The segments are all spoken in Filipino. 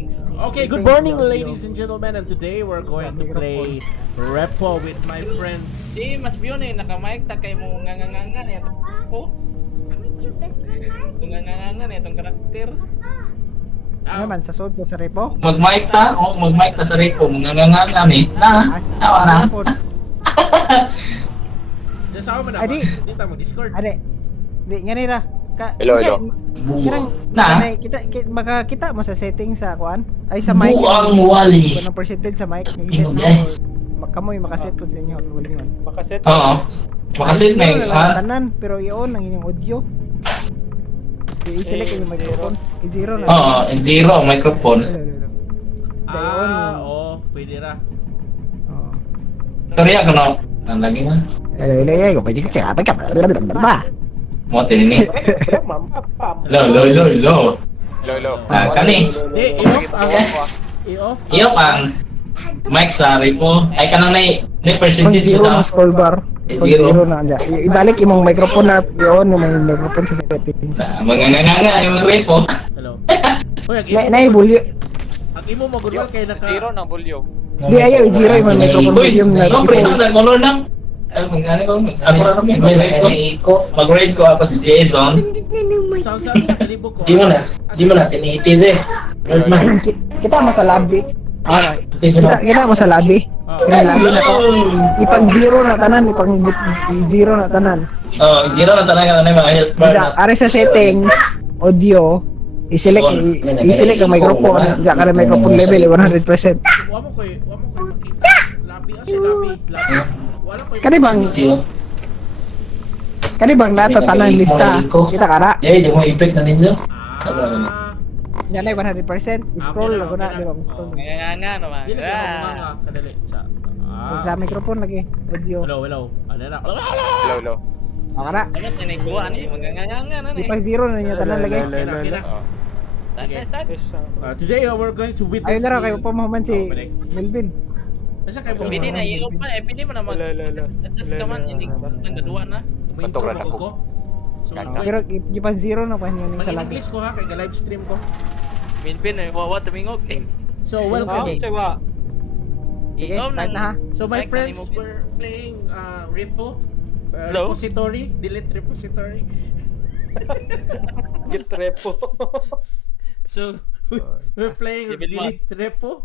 Okay, good morning ladies and gentlemen, and today we're going to play Repo with my friends. Di, mas yun eh, naka-mic ta kay mo nganganganga niya to. Po, What's your best friend, Mark? nganganganga niya tong karakter. Ah, Naman sa sud sa repo. Mag-mic ta, o mag-mic ta sa repo, mga ni. Na, tawa na. Nasama mo na ba? Adi. Hindi tayo mag-discord. Ade. Di ngani ra. Hello, hello. Kirang Na, makakita mo sa setting sa kuan ay sa mic. buang wali. Kuno percentage sa mic ni Tingog set eh. mo. Kamoy makaset pud sa inyo hulingon. Makaset. Oo. Makasit na yung, ha? tanan pero i-on ang inyong audio. I-select yung microphone. I-zero na. Oo, zero ang microphone. Oo, pwede ra. Oo. Sorry ako no. Ang lagi na. Ko pwede ka apa ka ba? Mo tinini. Lo. Hello, hello. Ah, kani. I-off ang... I-off. Iyo pang mic sa repo. Ay kanang na percentage Zero na. na scroll bar. Zero. Zero na anda. Ibalik imong microphone na i-on yung microphone sa settings. Mga nganga yung repo. Hello. Hoy, Na ibulyo. ang imo magulwal kay naka... Zero ng volume. Di ayaw i-zero yung microphone volume na. Yung pre, nag-color lang. Ay, mag-ano ko. Ako na kami. May ko. Mag-rate ko ako si Jason. Sound sa kalibo ko. Di mo na, tinitiz eh. Birdman. Kita mo sa lobby. Ah, Kita mo sa lobby. Kaya lobby na to. Ipag zero na tanan, zero na tanan. Oh, zero na talaga na mga health bar Diyan, na. are sa settings, audio, i-select ang microphone. Diyan ka na microphone level 100%. Wa mo koy makita. Labi asi labi. Wala koy. Kani bang data tanan lista? Kita kana. Eh, yung mga effect na ninja. Ah. Yan ay 100%. Scroll lang na, di ba? Scroll. Nganganganga no ba? Dili ka mga kadali. Sa microphone lagi, audio. Hello. Ano na? Hello, hello. O kana. Ano ni kuha ni nganganganga na ni. Ipag zero na niyo tanan lagi. Okay na. Tata. Today we're going to witness. Ayun na raw kayo pamahuman si Melvin. Asa kay Pwede na i-off pa eh, pwede mo na mag. Adjust ka man, hindi ang gadua na. Pantog na ko. So, Pero ipag zero na pa niyo sa sa lagi. English ko ha kay live stream ko. Minpin eh, wawa tumingog eh. So welcome. Sige, I-off start na ha. So my Like friends, animal. we're playing Repo. Hello? Repository, delete repository. Get repo. So we're playing Level delete repo.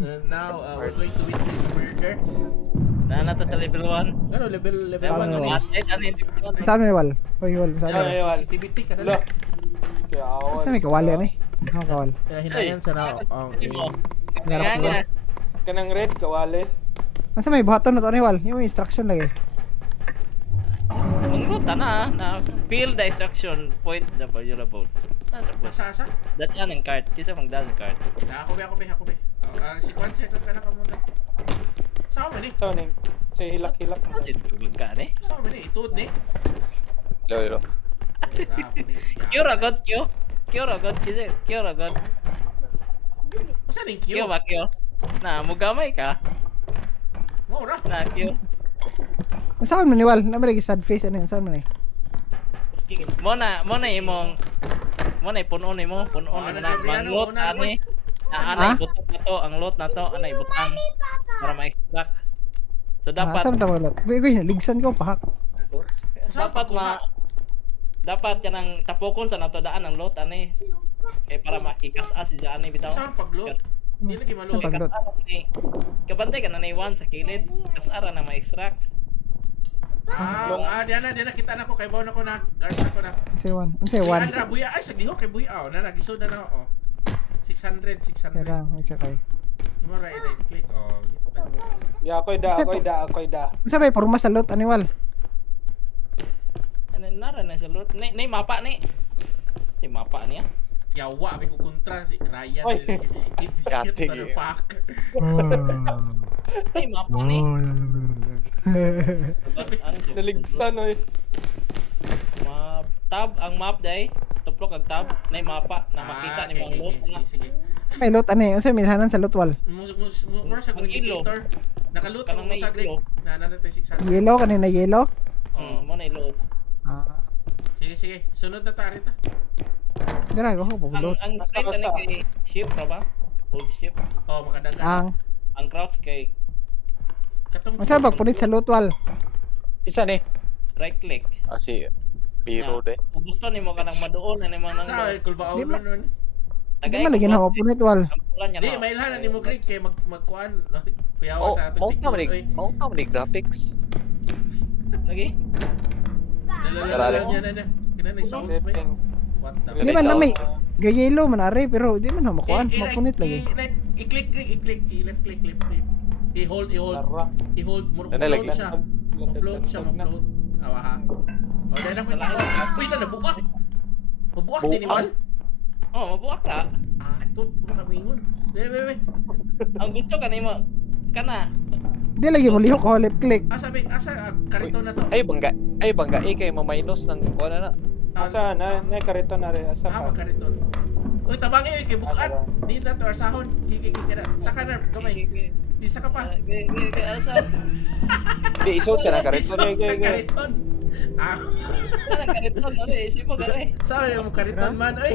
And now we're going to witness murder. Na to sa level 1. Ano level Saan 1 mo? ano? Ano yung level 1? Saan may wal? Hoy, wal. Saan Ano may yun? Sensitivity ka Hello. na. Saan may kawali ano eh? Ano kawal? Kaya hinayan sa na. Hindi mo. Narap ko. Nganganga. Kanang red, kawali. Asa may buhaton na to ni wal? Yung instruction lagi. Mangguta na fill the instruction point the valuable. Masasa? Dat yan ang card. Kisa mang dal card. Ako be. Si Kwan check ka na ka muna. Saan man eh? So, ning. Say hilak-hilak. Kasi tubig ka ni. Saan man eh? Ituod ni. Hello, hello. Kyo ragod kyo. Kyo ragod kisa. Kyo ragod. Saan yung Kyo Q? ba kyo? Na mugamay ka. Mura. Na kyo. Saan man ni wal? Na may sad face ano yun? Saan man eh? Mo na imong mo na puno ni mo puno Oh, na ano, manglot una, ani. Ha? Ana ibutang na to, ang lot na to, ana ibutang para ma-extract. So dapat Saan tama lot? Guy, ligsan ko pahak. dapat ka nang tapokon sa nato daan ang lot ani. Para maikas-as diyan ani bitaw. Saan paglo? Hindi lagi malo. Saan paglot? Kabantay ka na naiwan sa kilid, kasara na ma-extract. Diyan na kita na ko kay bawo na ko na. Guard na ko na. Unsay one? Unsay one? Andra buya ay sagdiho kay buya na nagisod na ako. 600. Kaya unsay kay. Mo ra i click Yeah, ako'y da. Unsay may porma sa lot ani wal? Ano nara na sa lot. Nay mapa ni. Ni mapa niya. Yawa may ko kontra si Ryan. Oy. Yatig Para eh. pak. Nay mapa ni. Naligsan, oy. Map tab ang map day. Tuplok ang tab. Nay mapa na makita ni mga lot na. Sige. May lot ani, unsay may hanan sa lot wal? Mo sa Ang ilo. indicator. Nakalut Kanang mo may sa ilo. na 600. Yellow kanina yellow. Mo na ilo. Ah. Sige. Sunod na tayo ta. Dara ko pagulot. Ang straight Basta, na basta. kay shift ra ba? Hold shift. Oh, makadagan. Ang crouch kay Katong Masa pagpunit sa lutwal. Isa ni. right click. Si Piro de. Kung gusto nimo kanang maduon ani mo nang sa kulbaaw Di ma- nun. Di man lagi na punit wal. Di, may ilhanan ni mo Greg kay magkuan. Kuyawa Oh, sa atong mount naman TikTok, ni, mount naman ni graphics. Lagi. Lalalala niya na. Kinanay sounds ba? Setting. What the? Di man na may gayelo man ari pero di man na makuan, Eh, mapunit lagi. I-click, i-left click. I-hold. Lara. I-hold. Ano lagi? Ma-float siya. Ma-float siya, ma-float. Awa ha. O, dahil ako ito. Uy, nabuak. Mabuak din ni Wal. Oh, mabuak ra. Ito, puro kamingon. Wait. Ang gusto kanimo kana Di lagi mo lihok ko left click. Asa, karito na to. Ay bangga kay ma-minus ng kuha na. Asa na karito na rin asa pa. Karito. Uy, tabangi, kay bukaan. Di na to, arsahon. Kikikikira. Saka na, gamay. Isa ka pa. asa Di isod siya ng karito. Isog sa kariton. kana kariton ano isip mo gare. Saan yung kariton man, oy?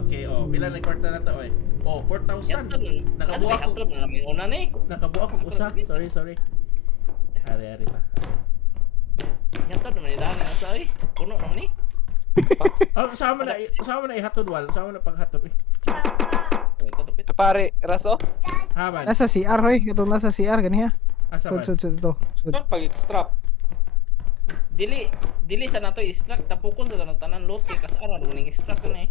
Okay, oh. Pila na kwarta na to, oy. Oh, 4,000. Nakabuha ko. Una ni. Nakabuha ko usa. Sorry. Ari ta. Yato naman ilan na sa ay. Puno naman ni. Oh, sama na ihatod wal. Sama na paghatod. Ito tupit. Pare, raso? Haman. Nasa CR hoy, katong nasa CR ganiya. Asa man. Sud ito. Sud. Saan pag extract? Dili sa nato extract tapukon sa tanan lote kas ara mo ning extract na eh.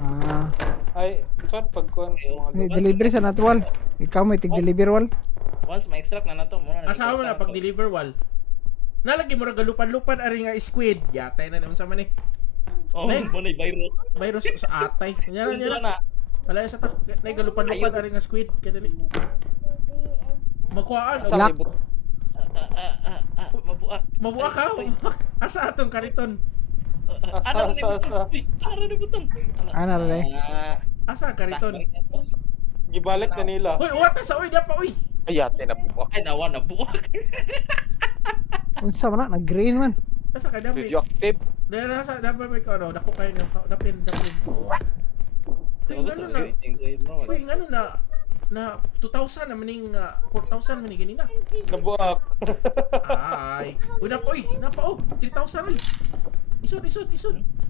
Ah, Ay, saan pag kuhan sa mga eh, delivery sa natwal. Ikaw may tig-deliver wal. Once ma-extract na nato mo na. Asawa na pag deliver wal. Nalagi mo ra galupan-lupan ari nga squid. Yatay na unsa man ni. Oh, Neng. mo na virus. Virus sa atay. Nya Ito na. na. Wala sa ta. Nay galupan-lupan ari nga squid kadali. Magkuhaan. Asa Lock. libot? Mabuak. Mabuha ka. Asa atong kariton. Asa. Uy, ara na butang. Ana ra eh. Asa kariton. Gibalik na nila. Hoy, wata sa oy dapa oy. Ay, ate na buwak. Ay nawa na buak. Unsa man na green man. Asa ka dami. Radioactive. Dahil nasa dapat may ano, dako kayo na. Dapin. Uy, ngano na. Uy, ngano na 2,000 na maning 4,000 maning ganina. Nabuak. Ay. Uy, napa oh. 3,000 uy. Isod.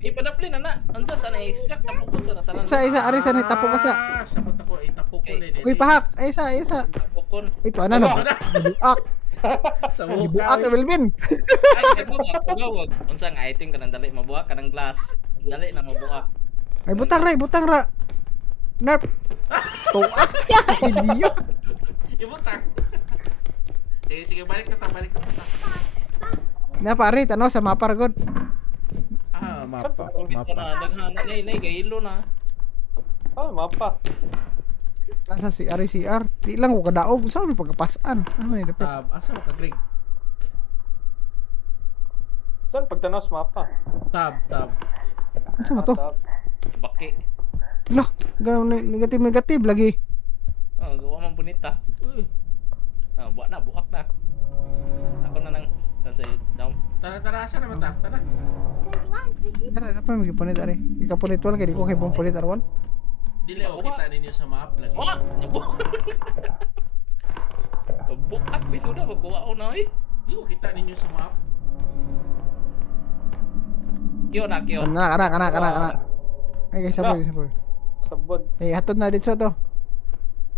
Ipadaplin na. Anda sa na extract tapukon sa tanan. Isa ari sa ni tapo ka siya. Sabot ako, tapo ko na. Uy pahak, isa. Tapukon. Ito ano no? Buak. Sa Buak buka. na Melvin. Ay, ito na pagawag. Unsa nga item ka nang dali mabuak ka ng glass. Dali na mabuak. Ay butang ra. Nerf. Tuak. Idiot. Ibutang. Sige, balik na ta. Na pare, tanaw sa mapa ra god. Mapa. Ito na daghana nay gaylo na. Oh, mapa. Nasa CR. Di lang ko kadaog sa may pagkapasan. Ano ni dapat? Asa mo ka, Greg? Saan pag tanaw sa mapa? Tab. Unsa man to? Baki. Lah, negative lagi. Oh, gawa man bonita. Uy, Buak na. Ako na nang sa down. tara, asa naman ta? Tara. Tara, apa may gipunit ari? Ikapunit wal kay di ko kay bong punit arwan. Dili o kita ninyo sa map lagi. Oh, nabuak. Buak bisu na magkuha na eh. Di ko kita ninyo sa map. Kyo. Kana. Ay guys, saboy. Sabod. Eh hatod na dito to.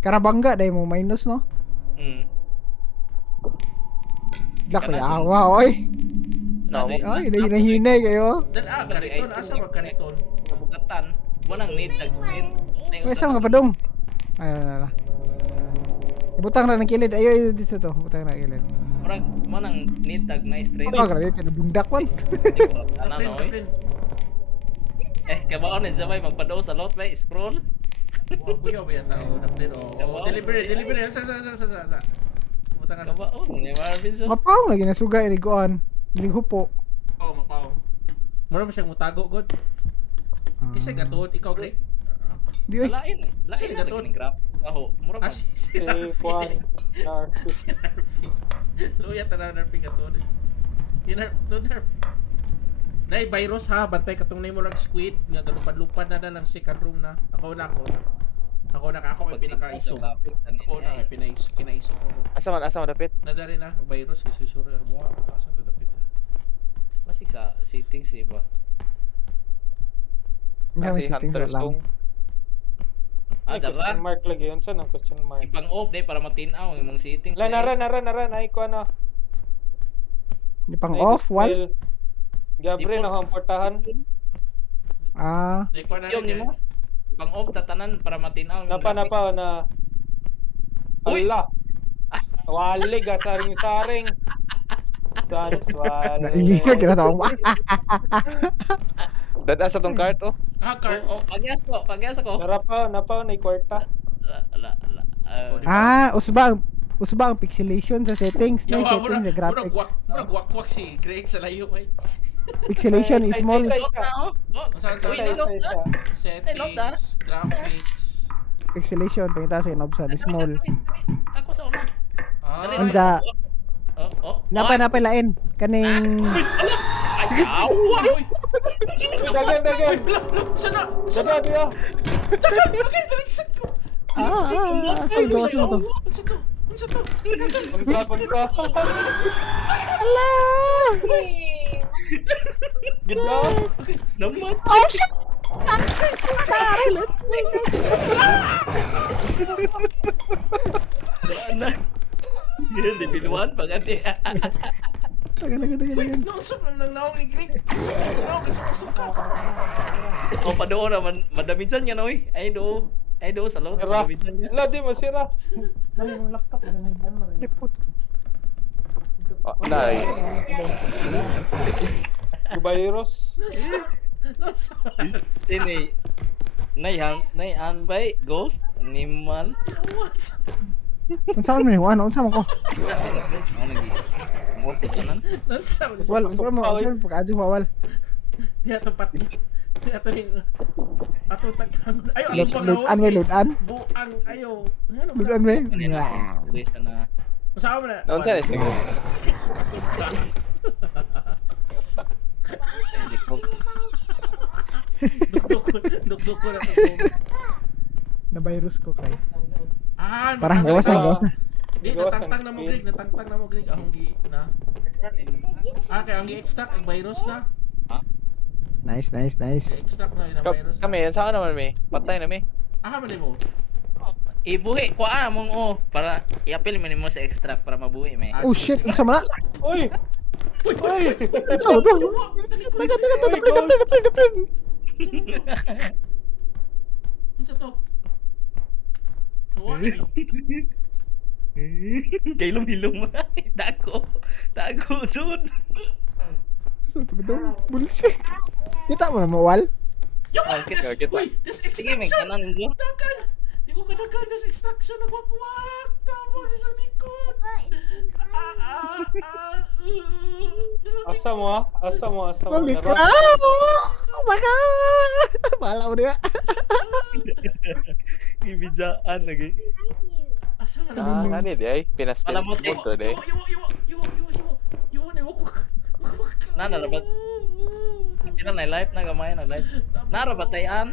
Karabangga dai mo minus no. Lak Kana ya si- awa oy. No, Ay, hinahinay kayo. Dan kariton, asa mag kariton? Kabugatan. Mo nang need speed. May sa mga padong. Ay, na. Ibutang ra ng kilid. Ayo dito to. Butang ra kilid. Mo nang need tag na straight. Oh, grabe pinabundak man. Ana no eh. Daplin. Kabaon ni sabay magpadaw sa lot bay scroll. Kuya ba yan tao? Daplin o. Delivery. Sa. Butang ka. Kabaon ni Marvin so. Mapaw lagi na sugay ni kuan. Ni hupo. Oh, mapaw. Mura mo siyang mutago, God. Kasi gatuod, ikaw, Greg. Di oy. Lain Sige, na gaton. ning graph. Aho, mura ba? Si Si Juan. Narfi. Si Narfi. Luya tanaw Narfi ka to. Narfi. Nay virus ha, bantay katong nimo lang squid nga galupad-lupad na lang second room na. Ako na. Ako kay pinakaiso. Ako na kay kinaiso ko. Asa man dapit? Nadari na virus kasi sure mo asan to dapit. Masig sa settings ba? Hindi kami Si settings Hunter's lang. Home. Ay, Dara. question mark lagi. Yun saan ang question mark? Ipang off day para matinaw ang imong settings. La, nara. Ay, ko ano. Di pang off, wall. Gabriel, na ang portahan. Ah, Di ko na Yung nimo. Ipang off tatanan para matinaw. ang imong Napa na. Uy! Ala. Walig, saring-saring. Danis, walig. naiiyak, kinatawang mo. Dada sa tong cart oh. card. Oh, pagyas ako. Napa na kwarta. Ala. Usba ang pixelation sa settings, na settings sa graphics. Murag si Greg sa layo ay. Pixelation is small. Isa. Saan Uy, Isa. settings, graphics. Pixelation pangita sa inobsan is small. Ako sa una. Ah, Unsa Oh. napa lain kaning Ay, awa. Uy, Dagan. sana. Sada dia. Bakit baliksad ko? sa dos mo to. Unsa to? Punta. Ganda. Naman. Oh shit. Na. Yan, di binuan pa kasi. Tagan. Nausap lang naong ni Greg. Naong kasi masuka. O pa doon naman, madami dyan yan, oy. Ay do sa loob. Sira. Madami dyan yan. La, di masira. Nay. Virus. Nasa. Sini. Nay bay, ghost, niman. Yawas. Unsa man ni ano unsa man ko? Ano lagi? Mo tanan. Nasa. Wal, unsa man pagkaadyo wal. Diya to pati. Diya to ning ato tagkang. Ayo ang Ludan may ludan. buang ayo. Ano ba? Ludan may. Wis na. Masama na. Unsa ni sige? Dugdug ko na to. Na virus ko kay. Parang Gawas na. Di natangtang na mo Greg, natangtang na mo Greg ahong gi na. Kay ang gi-extract ang virus na. Nice. Extract na yung virus. Kami yan saan naman mi? Patay na mi. Man mo. Ibuhi ko mong para i-appeal mo nimo sa extract para mabuhi may. Oh shit, unsa man? Uy! Unsa to? Dapat. Unsa to? Tuwa ni. Kay hilom. Dago jud. Unsa to bitaw? Bullshit. Kita mo na mawal? Yawa! kita. Uy, this Sige, may extraction! kanan ninyo. Dagan! Di ko kadagan this extraction na wakwak! Tamo na sa likod! Asa mo? Balik ka. Nara. Saka. Bala mo dia. Ibijaan lagi. Asa man Ah, na? nani di ay pinastil Alam mo, mo to di. Yawa na wakwak! Nana rabat. Kita na live na gamay na live. Nara batayan.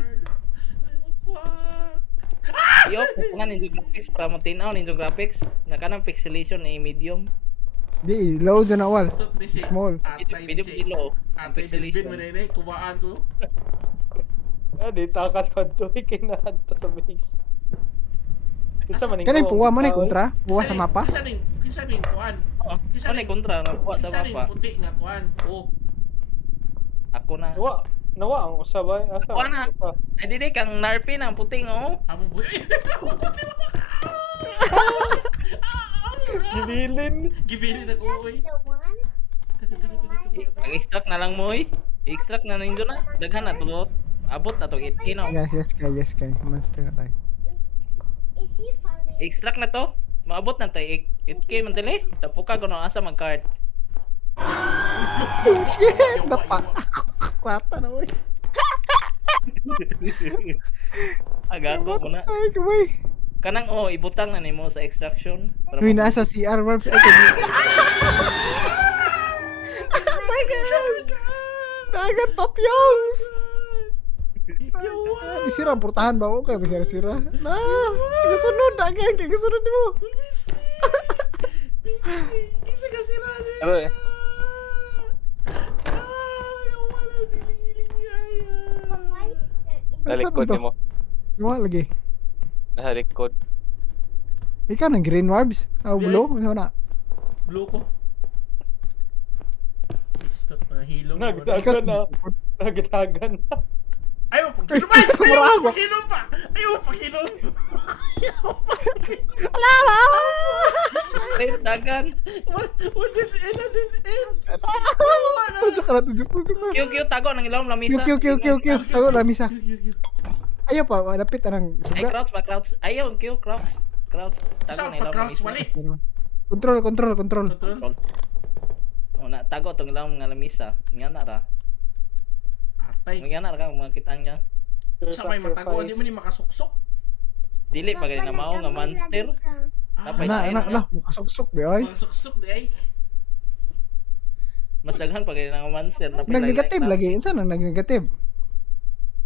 Yo, kunan ninyo graphics para matinaw ninyo graphics. Na kanang pixelation ay medium. Di low na wal. Small. Video below. Ang Atay bilbin pixelation. mo na kumaan ko. Di takas ko to. Kinahadto sa base. Kinsa man Kani puwa man ni kontra, puwa sa mapa. Kinsa ning kuan? Ano yung kontra na kuha sa Kinsa ning mapa? puti nga kuan? Oh, Ako na. Nawa ang usabay. Asa? Kuha na. Usa. Ay dili kang narpi na ang puting oh. among buhay. Gibilin. Gibili na ko oy. The one? Ang extract na lang mo eh. I-extract na ninyo na. Daghan na tulot. Abot na to 8K no. Yes kay. Monster na tayo. Is he falling? I-extract na to. Maabot na tayo 8K man dali. Tapuka ko na asa mag-card. Shit, napa. Kwata na oy. Agato mo na. Ay, kamay. Kanang ibutang na nimo sa extraction. Para Uy, ma- nasa CR, Marbs. Ay, kagi. Dagan papyos! Disira ang portahan ba? Okay, masira-sira. Na! Kasunod, dagan. Kaya kasunod mo. Isa kasi na Ano eh? Sa likod to? mo. Yung lagi. Nasa likod. Ikaw ng green Marbs? Blue? Ano na? Blue ko. Istot mga hilo. Nagdagan na. Nagdagan na. Ayaw pagkilom pa! Ayaw pagkilom pa! Ayaw pagkilom! Ay, dagan. What did end? Tujuk ka na, tujuk na. Kiyo tago nang ilawom lamisa. Kiyo. Tago lang, misa. Ayaw pa, malapit anang Ay, suga. crouch. Ayaw, kiyo, crouch. Tago Saan nang ilawom pag-crouch? lamisa. Wali! Control. Na tago tong ilawom nga lamisa. Nga na ra. Atay. Nga na ra ka makita niya. Sa may matago, hindi mo ni makasuksok. Dili pa gani nga mao nga monster. Tapay Anak, makasuksok di ay. Makasuksok di ay. Mas daghan pa gani nga monster. Tapay Nag-negative lagi. Saan ang nag-negative?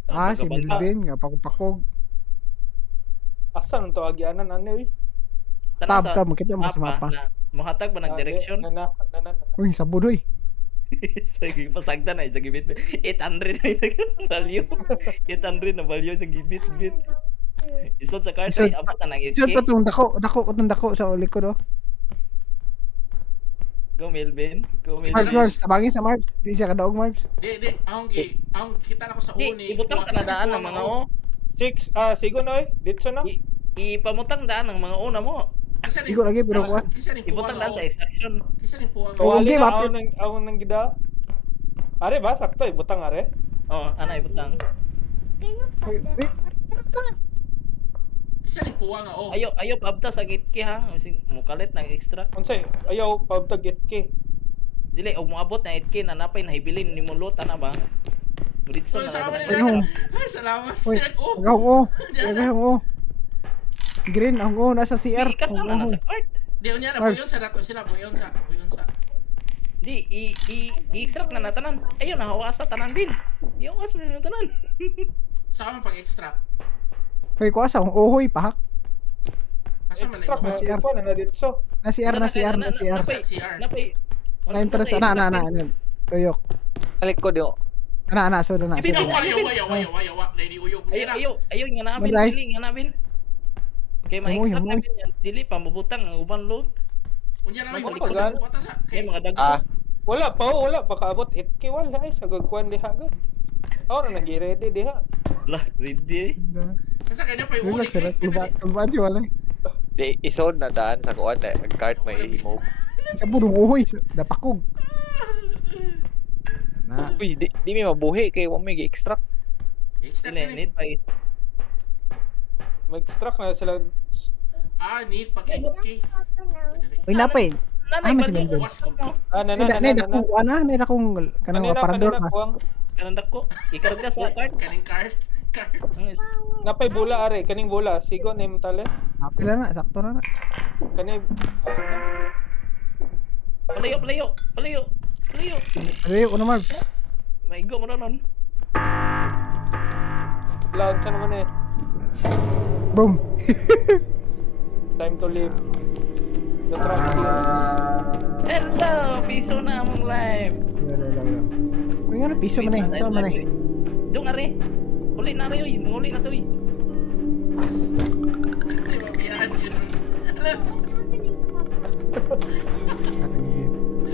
Ah, si Pagkabanta. Melvin, nga pakog-pakog. Asa nung tawagyanan ano eh? Tab ka, makita mo sa mapa. Mohatag ba ng direction? Nana. Uy, sabod uy. Sige, pasagdan ay sa gibit. 800 na yung value. 800 na value sa gibit. Isod sa card Isod- ay abot na ng Siyot pa 8K. itong dako sa likod oh. Go Melvin. Marbs, tabangin sa Marbs. Di siya kadaog Marbs. Di. Ang kita na ko sa Di, uni. ibutang ka na daan ng mga o. Sigon oy. Dito na. Ipamutang daan ng mga una mo. Kisa ni. Igo lagi pero kuan. Kisa ni Ibutang daan sa extraction. Kisa ni puwang. Oo, Wali okay, na mapit. ako nang gida. Are ba sakto ibutang are? Ana ibutang. Can you Wait, find wait. Kisa ni puwang oh. Ayo paabta sa gitki ha. Kasi mukalit ng extra. Unsay ayaw pabtag itki. Dili og moabot na 8K na napay nahibilin ni mo lot ana ba? Buritso Ay, na salamat lang. ni Ay, salamat. Uy, Oh. agaw oh. Green ang nasa CR. Ikas na na sa card. Di unya na Marbs. buyon sa dato sila buyon sa. Di i-extract na tanan. Ayun na hawasa tanan din. Iwas mo na tanan. Sa man pag extract. Hoy, kuasa ang ohoy pahak. Asa man Extra na. na ko na dito. Na CR. CR. Napay. Na entrance ana. Tuyok. Sa likod yun. Ana so na. Binaw wayo. Lady uyog. Ayo nga namin Maday. dili nga namin. Kay Hamoy, ma-extract hamoy. namin yan. Dili pa mabutang ang uban load. Unya na may Wala balik pa, sa kota sa. Kay mga dagko. Ah. Wala pa kaabot itki wala ay sa gagkuan diha gud. Oh, na nag-ready diha. Lah, ready. Kasi kaya pa yung Relax, relax. Tulbaan siya wala. Di isod na daan sa kuan na ang cart may i-move. Sa budong ohoy. Dapakog. Na. Uy, di may mabuhi kay wa may gi-extract. Extract Dili, ni. need pa Mag-extract na sila. Need pag okay. Uy, napay. Nanay Ah, ba mas Melvin. Was ko. Nida kung ana, nida kung kanang aparador ka. kanang dako. Ikarga sa card. Kaning card. Napay bula are kaning bula sigo nim tale. Pila na, sakto na. Kani Palayo. Ayo ko na Marbs. Maigo mo ron. loud ka naman eh. Boom. Time to live. The track heals. Hello, piso na among live. Wala. Uy, nga piso man eh. Saan man eh. Dung are. Uli na rin yun. Uli na to eh. Hindi mabiyahan yun.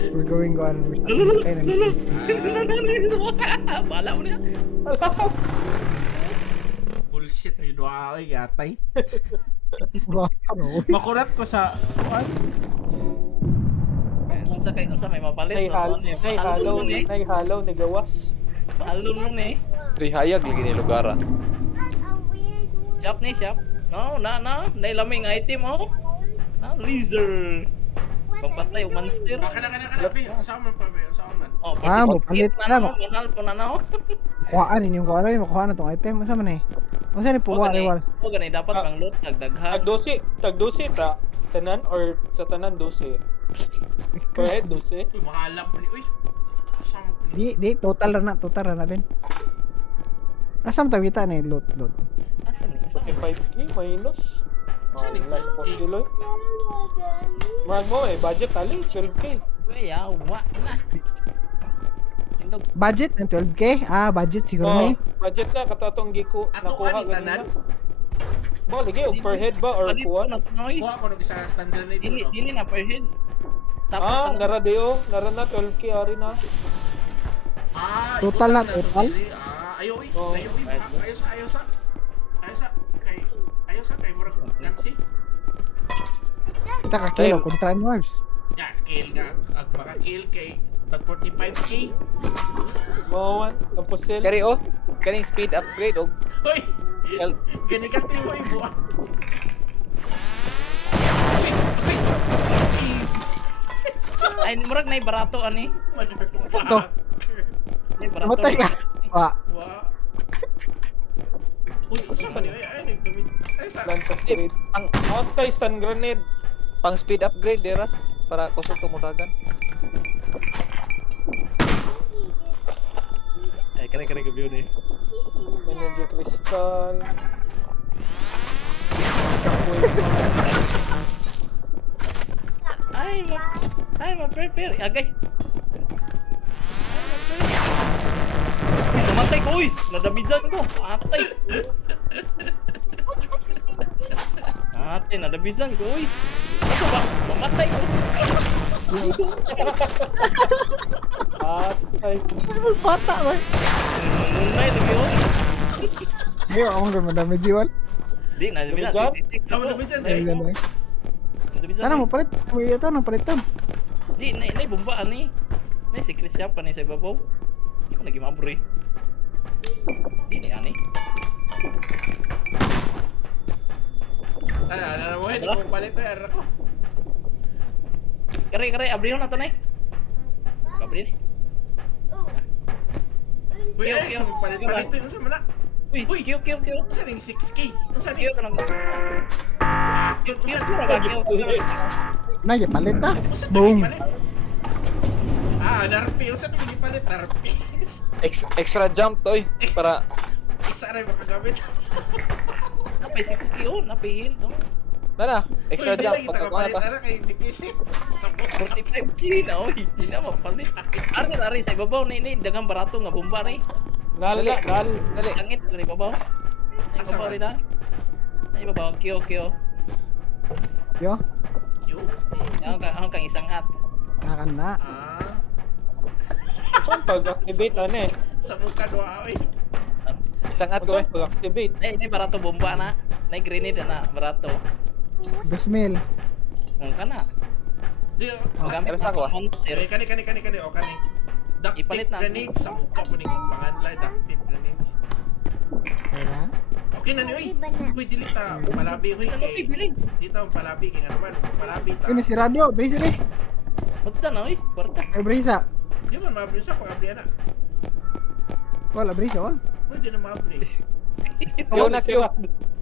We're going on. We're starting na. Bala mo niya. Bullshit ni Dua ay gatay. Ano? Makurat ko sa Unsa may mapalit. Nay halo ni gawas. Halo nun eh. Rihayag lagi ni lugar ah. Shop ni shop. No, na. Nailaming item oh. Na laser. Pampatay o monster. Kana pi. Sama pa ba? Sama man. Oh, Ah, mapalit na na. Manal po na. Kuhaan inyong kuhaan. Makuha na tong item. Saan man eh. O saan po wari wal? O ganay dapat Ah. pang loot dagdaghan. Tag 12 ta. Tanan or sa tanan 12. Per head 12. Uy, mahalap ni. Uy. Sama po ni. Di total ra na ben. Asam tawita ni loot. Asa ni? Asa ni? 45k minus. Saan yung Life po 50K? kiloy. Mahal mo eh, budget tali, 12k. Kuya, wa na. Tindog. Budget ng 12k? Ah, budget siguro Oh, may. budget na, katatong giko, Ato nakuha ani tanan. ganun. Ba, lagi, o per head ba or Palit kuha? ko na tunoy. Kuha ko ng isa stand grenade Dili no. dili na per head. Tapos Ah, ano? naradeo, nara na 12k ari na. Total na, ikutan total? to, dili. Ayo uy. Oh. Ayo uy. Ayos sa kay murag gansi. Kita ka kilo kontra ni Wars. Ya, kill nga. Ang maka-kill kay tag 45k. Mawan, tapos sell. Kari oh, kaning speed upgrade oh. Uy. Well, Ganigati mo ibuan. Ay murag nay barato ani. Ito. Nay barato. Matay ka. Wa. Wa. Uy, isa man yun. Ay, nagdumit. Ay, sa. Lance upgrade. ang Outay stun grenade. pang speed upgrade deras para kusog tumudagan. Ay kare gabi ni. Energy crystal. Ay prepare. Agay. Namatay ko, uy! Nadamijan ko! Atay! Atay, nadamijan ko, uy! Ano ba? Mamatay ko! Atay. Bata ba? Nunay, lagi ko! Di ako ang madami jiwal. Di, nadamijan. Nadamijan? Nadamijan, eh. Nadamijan. Ano mo palit? Uy, ito nang palit tam. Di, nay bomba ani. Nay secret shop pa ni sa ibabaw. Ano lagi mabri? Di ni ani. Ano mo, hindi ko palit ko. Ano ko? Kare, abri na to nay. Abri ni. Uy, Kiyo, ay, kiyo. sa palit ito yung sa mana. Uy, Uy. kiyo. Saan yung 6k? Saan Kiyo yung... ka nang. Kiyo ka nang. Nagi palit ta. Saan Boom. yung palit? Narpi. Saan yung palit? Narpi. Extra jump toy para Isa rin makagamit. Napay 6 kiyo, napay heal no. nana, extra Uy, jump hindi kita kapalit. pagkakuha Ano kay deficit? 45 kilo na, oy. Hindi na mapalit. Ari sa ibabaw ni dagang barato nga bomba ni. Nal. Dali. Langit sa ibabaw. Sa ibabaw rin na. Sa ibabaw, kiyo. Yo, Yo. Ako kang isang at. nakan na. Saan pag-activate ano eh? Sa mukha doa, oy. Isang at ko eh. Saan pag-activate? Nay barato bomba na. Nay grenade na barato. 2,000. Ang kana. Di, Magamit Eres ako, ah. Eh, kani. O, kani. Duct Ipalit tape na. grenades sa mukha mo ni panganlay. Duct tape grenades. Wala. Okay na ni, uy. Uy, dili ta. Palabi, uy. Ano Kay, pipiling? dito ang palabi. Kaya nga naman, palabi ta. Ini si radio, brisa ni. Punta na, oy. Kwarta. Ay brisa. Di man mabri sa pangabri na. Wala brisa wala. Uy, di na mabri. Kiyo na kiyo.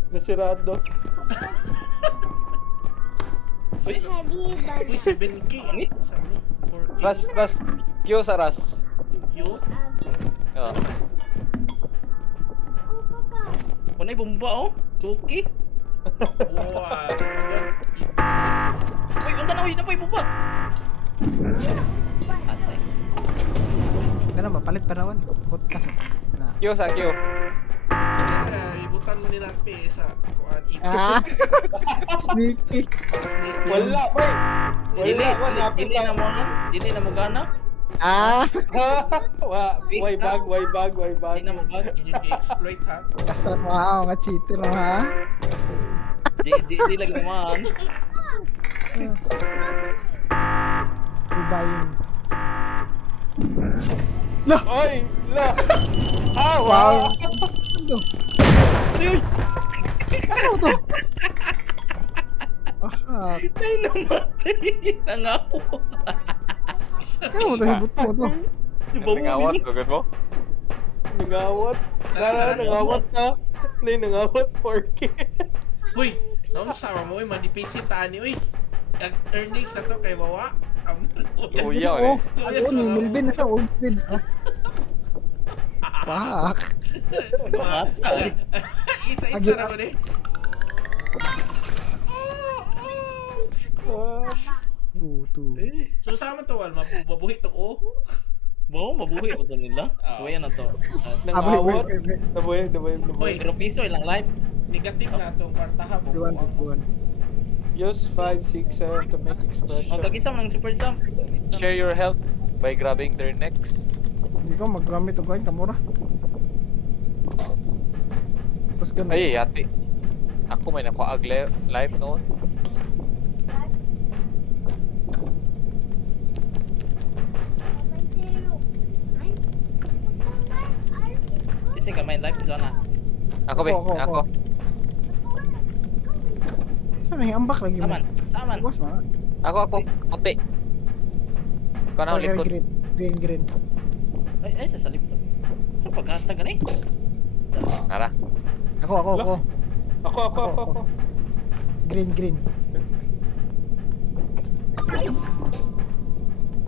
Nasirado. Uy, Heavy Uy, budget. 7k. Sabi, 4k. Ras. Kiyo sa ras. Yo. Oh. Oh, Papa. kunay bomba oh. Duki. Wow. Uy, unta na, uy. Napoy bomba. Atay. Kana mapalit pa naman. Kota. Na. Kiyo sa kiyo. Ibutan mo nila ang sa kuan ipon. Ah. Sneaky. Wala, boy. Dili, Wala, dili na mo na. Dili na mo gana. Ah. Way bag. Dili na mo gana. Hindi exploit ha. Kasal mo ha, mga cheater mo ha. Di lagi naman. Ibayin. Oy, la. Ah, Wow. wow. Ano? Uy, Ano to? Ah, ay namatay. Nangapo. ano mo to? Hibot mo to? Di ba mo? Nangawat ko gud mo. Nangawat. Nangawat na. Na yung nangawat 4K. Uy, naon sa mo uy, madipisit ani uy. Ang earnings na to kay Wawa. Kuya, Oh, Luya, ayun, sura. Melvin nasa old speed. Fuck. Isa na mo ni. Tutu. Eh, So sama to wal mabuhi to oh. mabuhi ko to nila. Kuya na to. Nangawat. Wait. Nabuhay. Uy, Pero piso ilang live. negative na tong kwartaha mo. Duwan. Use 5, 6, 7 to make O expression. tag-isa ng super jump. Share your health by grabbing their necks. Hindi ko maggamit o kain, kamura. Tapos ganun. Ay, yati. Ako may nakuha live noon. Kasi ka main live doon na. Ako be, Ako. ako. Saan may ambak lagi mo? Saman. Bukas mga. Ako. Puti. Ikaw na ulit ko. Green. Ay sa salip. Sa paghatag ani. Nara. Ako. Ako. Green.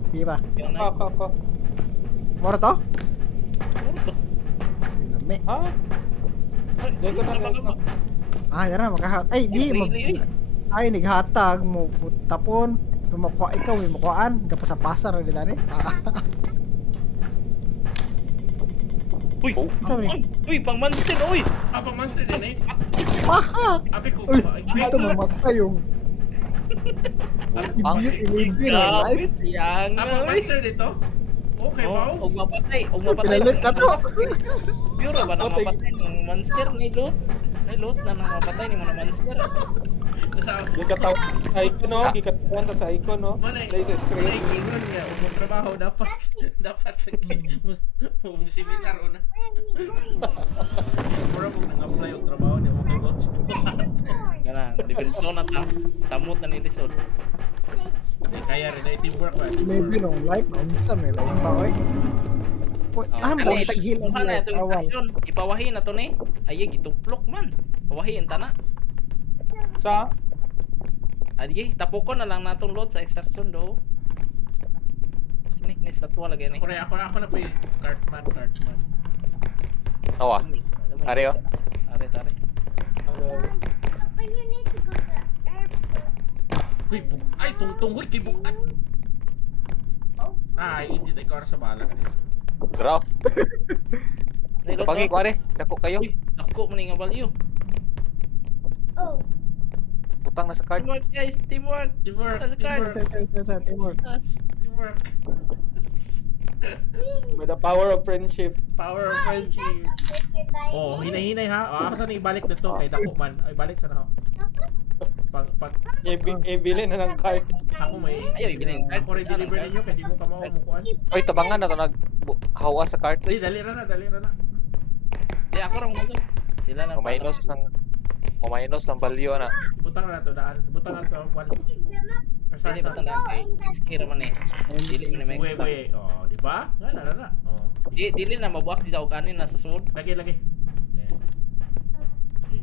Di ba? Yung na. Ako. Mora to? Puro to. Lami. Ha? Dito na. Ah, yan na, ay, di, ay, naghatag mo, tapon, makuha ikaw, may makuhaan, kapasa-pasa rin nila ni. Uy, Sorry. uy, pang monster, uy. Apa monster din eh. Mahak! Abi ko Uy, ba? dito mamatay yung Ang idiot, ilibin ang life. Yang. Apa monster dito? Okay, wow. Og mapatay. Pinalit ka to. Puro ba nang mapatay ng monster ni Lot? Ay, Lot na nang mapatay ni mga monster. Sa Gikatawan sa icon, no? Gikatawan ta sa icon, no? Manay, Dahil sa screen. ingon nga, kung trabaho dapat seminar una. Mura mo nang-apply yung trabaho niya, okay boss. Kana, dipenso na ta. Samot na ni Lisod. Kaya rin na teamwork ba? Maybe nung life, naunsa may life pa, oy. Mo, taghil ang life, awal. Ipawahi na to ni. Ay, gituplok man. Pawahi ang tana. Sa? Adi, tapokon na lang natong Lot sa extraction do. Ni statwa lagi ni. Ako na po yung Cartman. Tawa. Are, oh. Are. But you need to go to airport. Uy, ay, tungtong, uy, kay bukat. Oh, Ay, hindi na ikaw sa bala kanina. Drop. Kapagi ko are. Dako kayo. Uy, ako man nga value. oh. Utang na sa card. Teamwork guys, teamwork. Teamwork. Teamwork. By the power of friendship. Power of friendship. Oh, hinay-hinay ha. Oh, asa na ibalik na to kay dako man. Ay, balik sa na. Pag Ibili na ng card. ako may Ayaw, ibigay yung card. ako rin deliver ninyo kay di mo kamaw mo kuan. Oy, tabangan na to hawa sa card. Di dali ra na. Di ako rang mo. Sila na. Maminos ng balyo na. Butang na to daan. Butang na to wal. Dili ba tanda kay skira man eh. Dili man may. We. Oh, di ba? Na. Oh. Dili na mabuak di sa uganin na sa sunod. Lagi.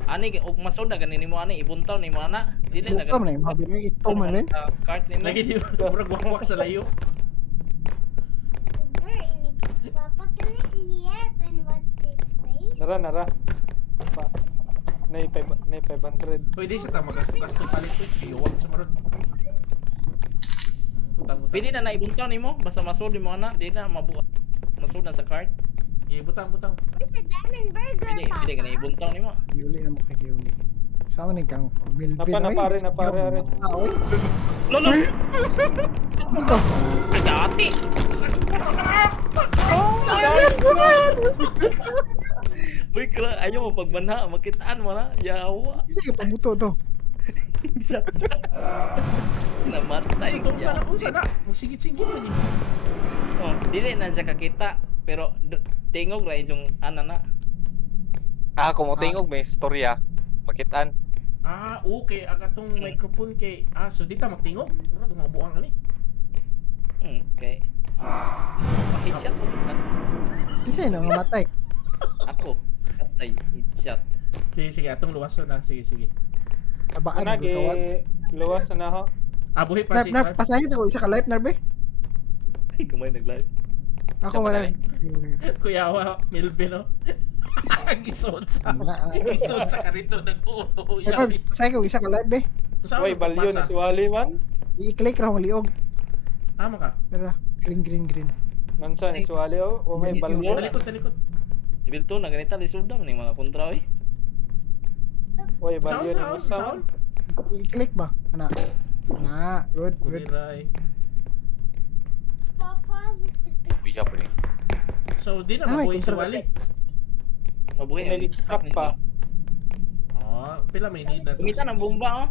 Ani og masod na ganin mo ani ibuntaw ni mo ana. Dili na Buka man, mabili ito man, men. Card ni mo. Lagi di murag wakwak sa layo. Papa, can I see it and what's its face? Nara. Pa. Nay 500. Pwede sa tama gasto palit ko. Iwag sa maron. Butang. Pili na ibuntaw ni mo basta masod ni mo ana. Dili na mabuak. Masod na sa card. Butang. Where's the diamond burger, Pili Papa? ka na ibuntaw ni mo. Giuli na mo kay giuli. Sama ni kang Melvin, oy. Napare. Ah, oy. Lolo. Dito. Agati. Uy, ayaw mo pagbanha, makitaan mo na. Yawa. Sige, pabuto to. Namatay. Sa tong kana unsa na? Magsigit-sigit man ni. Oh, dili na siya kakita, pero tingog ra yung ana na. Kung mo tingog may storya. Makitaan. Ah, okay. Ang atong microphone kay so dita magtingog. Mura mga buang ani. Okay. Headshot mo na. Isa yun ang matay. Ako. Katay, headshot. Sige, atong luwason na. Sige. Kabaan Ana ko kawan. luwas na ho. Buhi pa Narp, si narp, pasahin sa ko isa ka life narbe. Ay, kumay nag-live. Ako wala. Kuya Wa, Milvin, no? Gisod sa karito ng ulo. Eh, Pabs, pasahin ko isa ka life be. Uy, balyo na si Wally man. I-click ra hong liog. Amo ka. Tara, green. Mansa ni si Wally oh. O may balyo. Talikod. Sibilto na ganita lisod na man yung mga kontra oy. Uy, balyo ni Sound. Musa man. I-click ba? Ana. Good. Kuliray. Papa, look at the picture. Bisa pa ni. So, di na Ah, may mabuhay si control. Wally. Mabuhay May extract pa. Pila may need na to. Kumita ng bomba oh.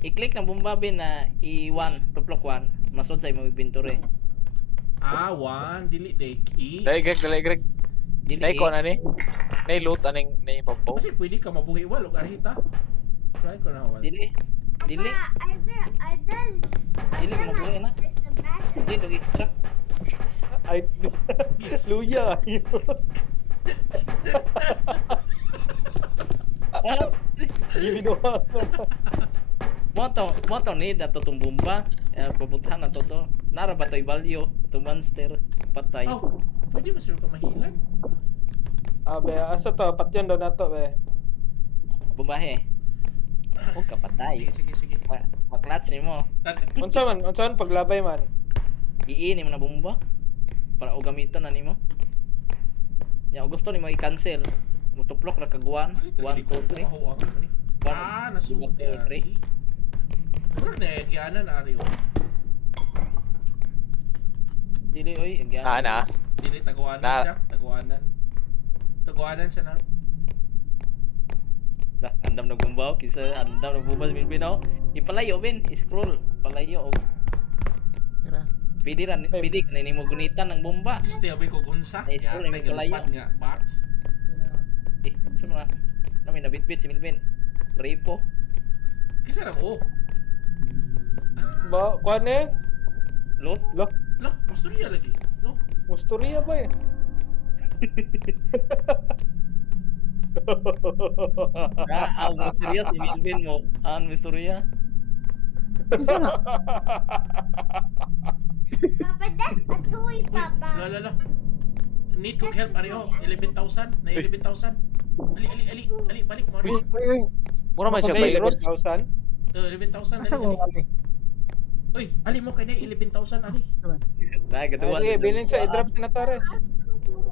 I-click ng bomba bin na I1, tuplok 1. Masod sa imong inventory. 1, dili day. Dali Greg. Dili. Nay ko na ni. Nay loot aning nay pampaw. Kasi pwede ka mabuhay wal og arhita. Try ko na wal. Dili. Dili. Dili ko mabuhay na. Dili dog extract. Ay, luya. Gibinuha. Moto ni dato tong bomba. Pabuthan na to. Nara ba to'y value? To monster patay. Pwede ba sila ka mahilan? Abe, asa to? Patyon daw na to, be. Bombahe. Huwag ka patay. Sige. Maklatch ni mo. Unsa man paglabay man. Iini mo na bomba. Para o gamiton na nimo. Ya gusto nimo i-cancel. Mutuplok ra kag 1, 1, 2, 3. Nasuot ni Ari. Siguro na Egiana na Ari. Dili oy, agyan. Na. Dili taguanan Na. siya. Taguanan siya na. Dah, andam na bomba, kisa andam na bomba Bilbinaw. Ipalayo bin, scroll, palayo og Tara. pwede ka na nimo gunitan ng bomba. Still may kugunsa. Ay, Kaya sorry, may tagalupad nga box. Sino na? Nami nabitbit si Milvin. Repo. Kisa na mo. Ba, kuan eh? Lot. Lo, Gusto niya lagi. No? musturya ba eh? Ang mysterious si Milvin mo. Ang mysterious. Isa na. Papa, that's a toy, Papa. La. Need cook help Ario. 11,000. Na 11,000. Ali, balik mo. Uy. Mura man siya Ay, virus. 11,000? 11,000. Asa ko ali? Uy, ali mo kay na 11,000 ali. Na gaduwa. Sige, bilin sa i-drop si Natare.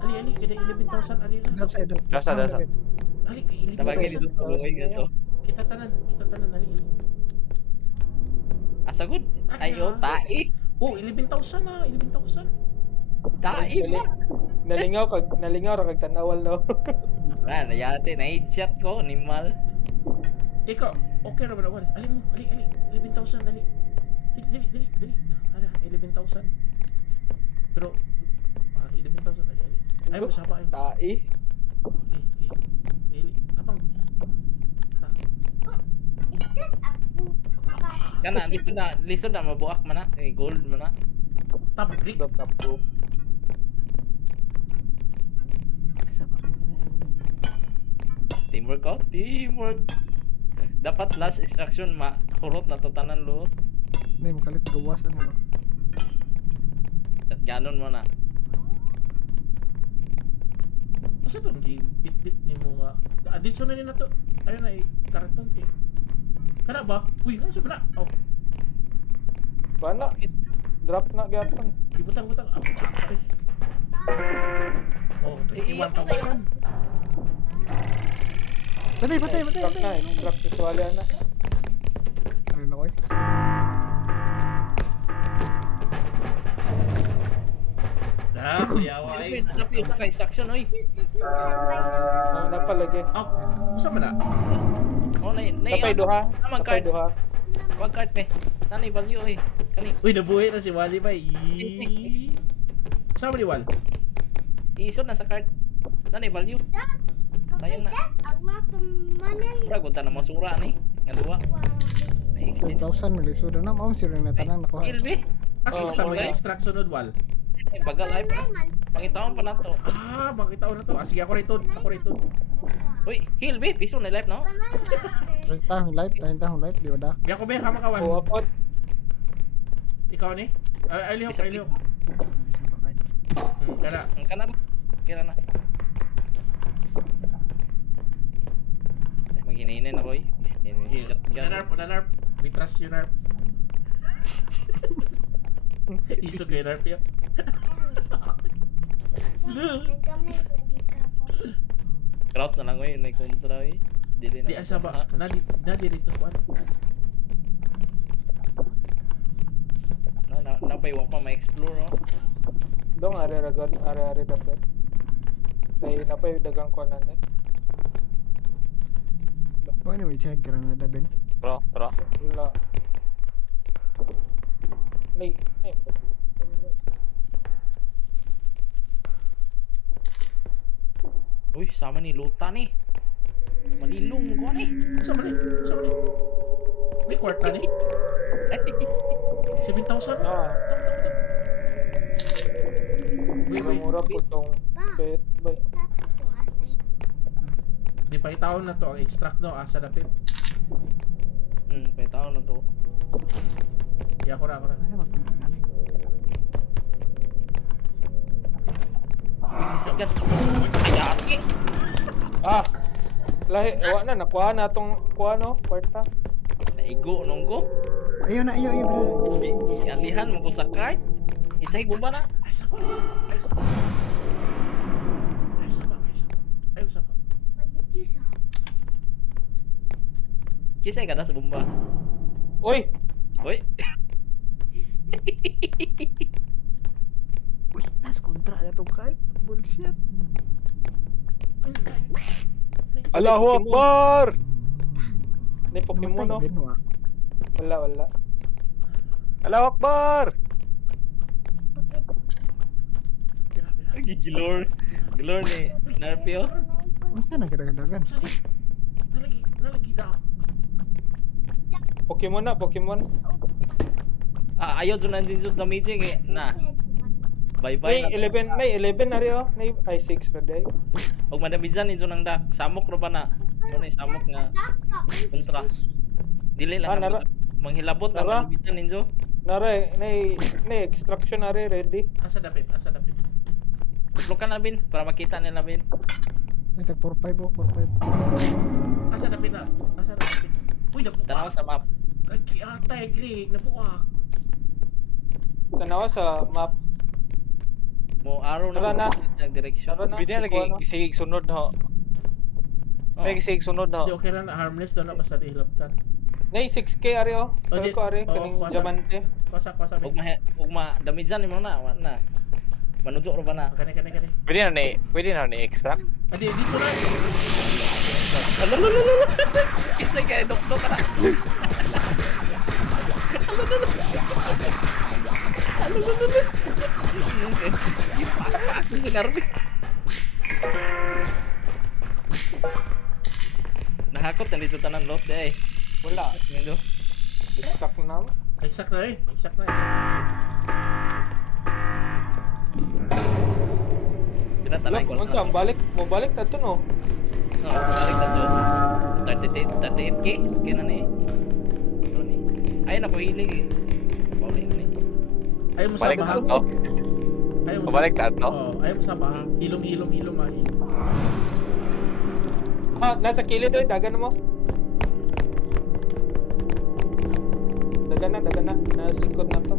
Ali kay na 11,000 ali na. Drop sa idol. Drop sa. Ali kay Tabagay 11,000. dito sa buhay nga to. Kita tanan ali. Asa good? Ayo, tai. Oh, 11,000 na, 11,000. Tai mo. Nalingaw ra kag tanawal no. Na, nayate, na-headshot ko, animal. Ikaw, okay ra ba na wal? Ali mo, ali 11,000 ali. Dili. Ala, 11,000. Pero 11,000 ali. Ay mo saba ay. Tai. Dili. Tapang. Is that a poop, Papa? Kana, lisod na, mabuak man na. Gold man na. Tabrik. Dot up po. Isa pa kayo Teamwork out, teamwork. Dapat last instruction makurot na to tanan lot. Hindi mo kalit gawas ano ba? At ganon mo na. Asa to bit ni mo nga. Addition na ni na to. Ayun na karton kay. Kana ba? Uy, ano sa bana? Oh, Bana. Drop na gyapon. gibutang-butang ako ka eh. Oh, 21,000. Batay. Extract na, extract si Wally na. Ano na ko eh? Yawa ay. Tapi sa kay instruction oy. Napalagi. Sa mana? Oh, Napay duha. Naman Napay card. duha. Wag card me. Nani value oy. Kani Uy, nabuhay na si Wally ba? Sa ni Wal? isod na sa card. Nani value. Sayang na. That's a lot of money. Ura gud ta na masura ni. Nga duwa. Wow. 12,000 mali sudo na mao sila na tanan nakuha. Kilbi. Asa Oh, mo okay. instruction nun Wal? Bagal ay. My monster. Pangitaon pa na to. Ah, makita ko na to. Ah, sige, ako rito. Ako rito. Uy, heal be, piso na life no? Tahong live, di ba da? Di ako ba, kamakawan. Oo, ako. Ikaw ni? Ay, lihok, ay, lihok. Isa pa kahit. Kada. Ang kana ba? Kira na. Maghinahinin ako eh. Heal up dyan. Nanarp. Bitras yun, narp. Isog kayo, narp yun. Nagkamay lagi ka po. Crouch na lang eh, may kontra eh. Dili Di na. asa ba? Nadi rito ko ano. Napaiwan pa ma-explore oh. Dong are ragad, are dapat. Ay napay dagang kuanan eh. Pwede may check granada Ben. Bro, bro. Wala. May Uy, sama ni Luta ni. Malilong ko ni. Saan ba ni? May kwarta ni? 7,000? ah, Wait. mura po tong pet. Bay. Sabi ko asay. Di pa itaon na to. Ang extract no, asa dapit. May tao na to. Di ako na. Ay, magpapagaling. Sigas. Ayaki. Ah. Lahi, wa na nakuha na tong kuha no, kwarta. Naigo nunggo. Ayun na, bro. Anihan mo ko sa card. Isay gumba na. Ay, sapa. What did you say? Kisay ka na sa bomba. Uy, Uy. Uy, nas kontra ka tong card. Bullshit. Allahu Akbar. Ni Pokemon no. Namatay, Ben, wa. Wala. Allahu Akbar! Gilor. Gilor ni Narpio. Unsa na kadagdagan? Nalagi da. Pokemon na, Pokemon. Ah, ayaw dun nandun sa meeting eh. Na. Bye-bye May na. 11, may 11 na rin oh. May ay 6 na day. Huwag madamidyan ninyo ng dak. Samok ro ba na? Ano yung samok nga. Kontra. Dili Ah, lang. nara. Manghilabot na Nara. madamidyan ninyo. Nara, na extraction na rin ready. Asa dapit. Tuplok ka na bin. Para makita nila bin. Ay, tag 4-5 oh, 4-5. Asa dapit na. Uy, Tanaw nabuak. sa map. Ay, kiatay, Greg. Nabuak. Tanawa sa map. Mo araw Tara na. Yung direction. Tara na. Pwede na lagi isig sunod no. Oh. May isig sunod no. Di okay na harmless daw na basta di hilabtan. Nay 6k ari oh. Sabi ko ari kaning kuwasa. diamante. Kuwasa. Huwag madamidyan mo na. Wala na. Manudyo ro ba na? Kani. Pwede na ni extract. Adi, dito na. Alulululu. Kisay kay doktor ka na. Alulululu. Ipapa si Narvi. Nahakot na dito tanan lot day. Wala. Nilo. Stuck na. Exact na. Pinatanay ko. Unsa ang balik? Mo balik na to no. Oh, balik na to. 38k. Kaya ni. Ano ni? Ay na ko hilig eh. Bawal ni. Ayaw mo sa Balik baha. na to. Ayaw mo Balik na to. Ayaw mo sa baha. Hilom. Ah, nasa kilid oy, dagan mo. Dagan na. Nasa likod na to.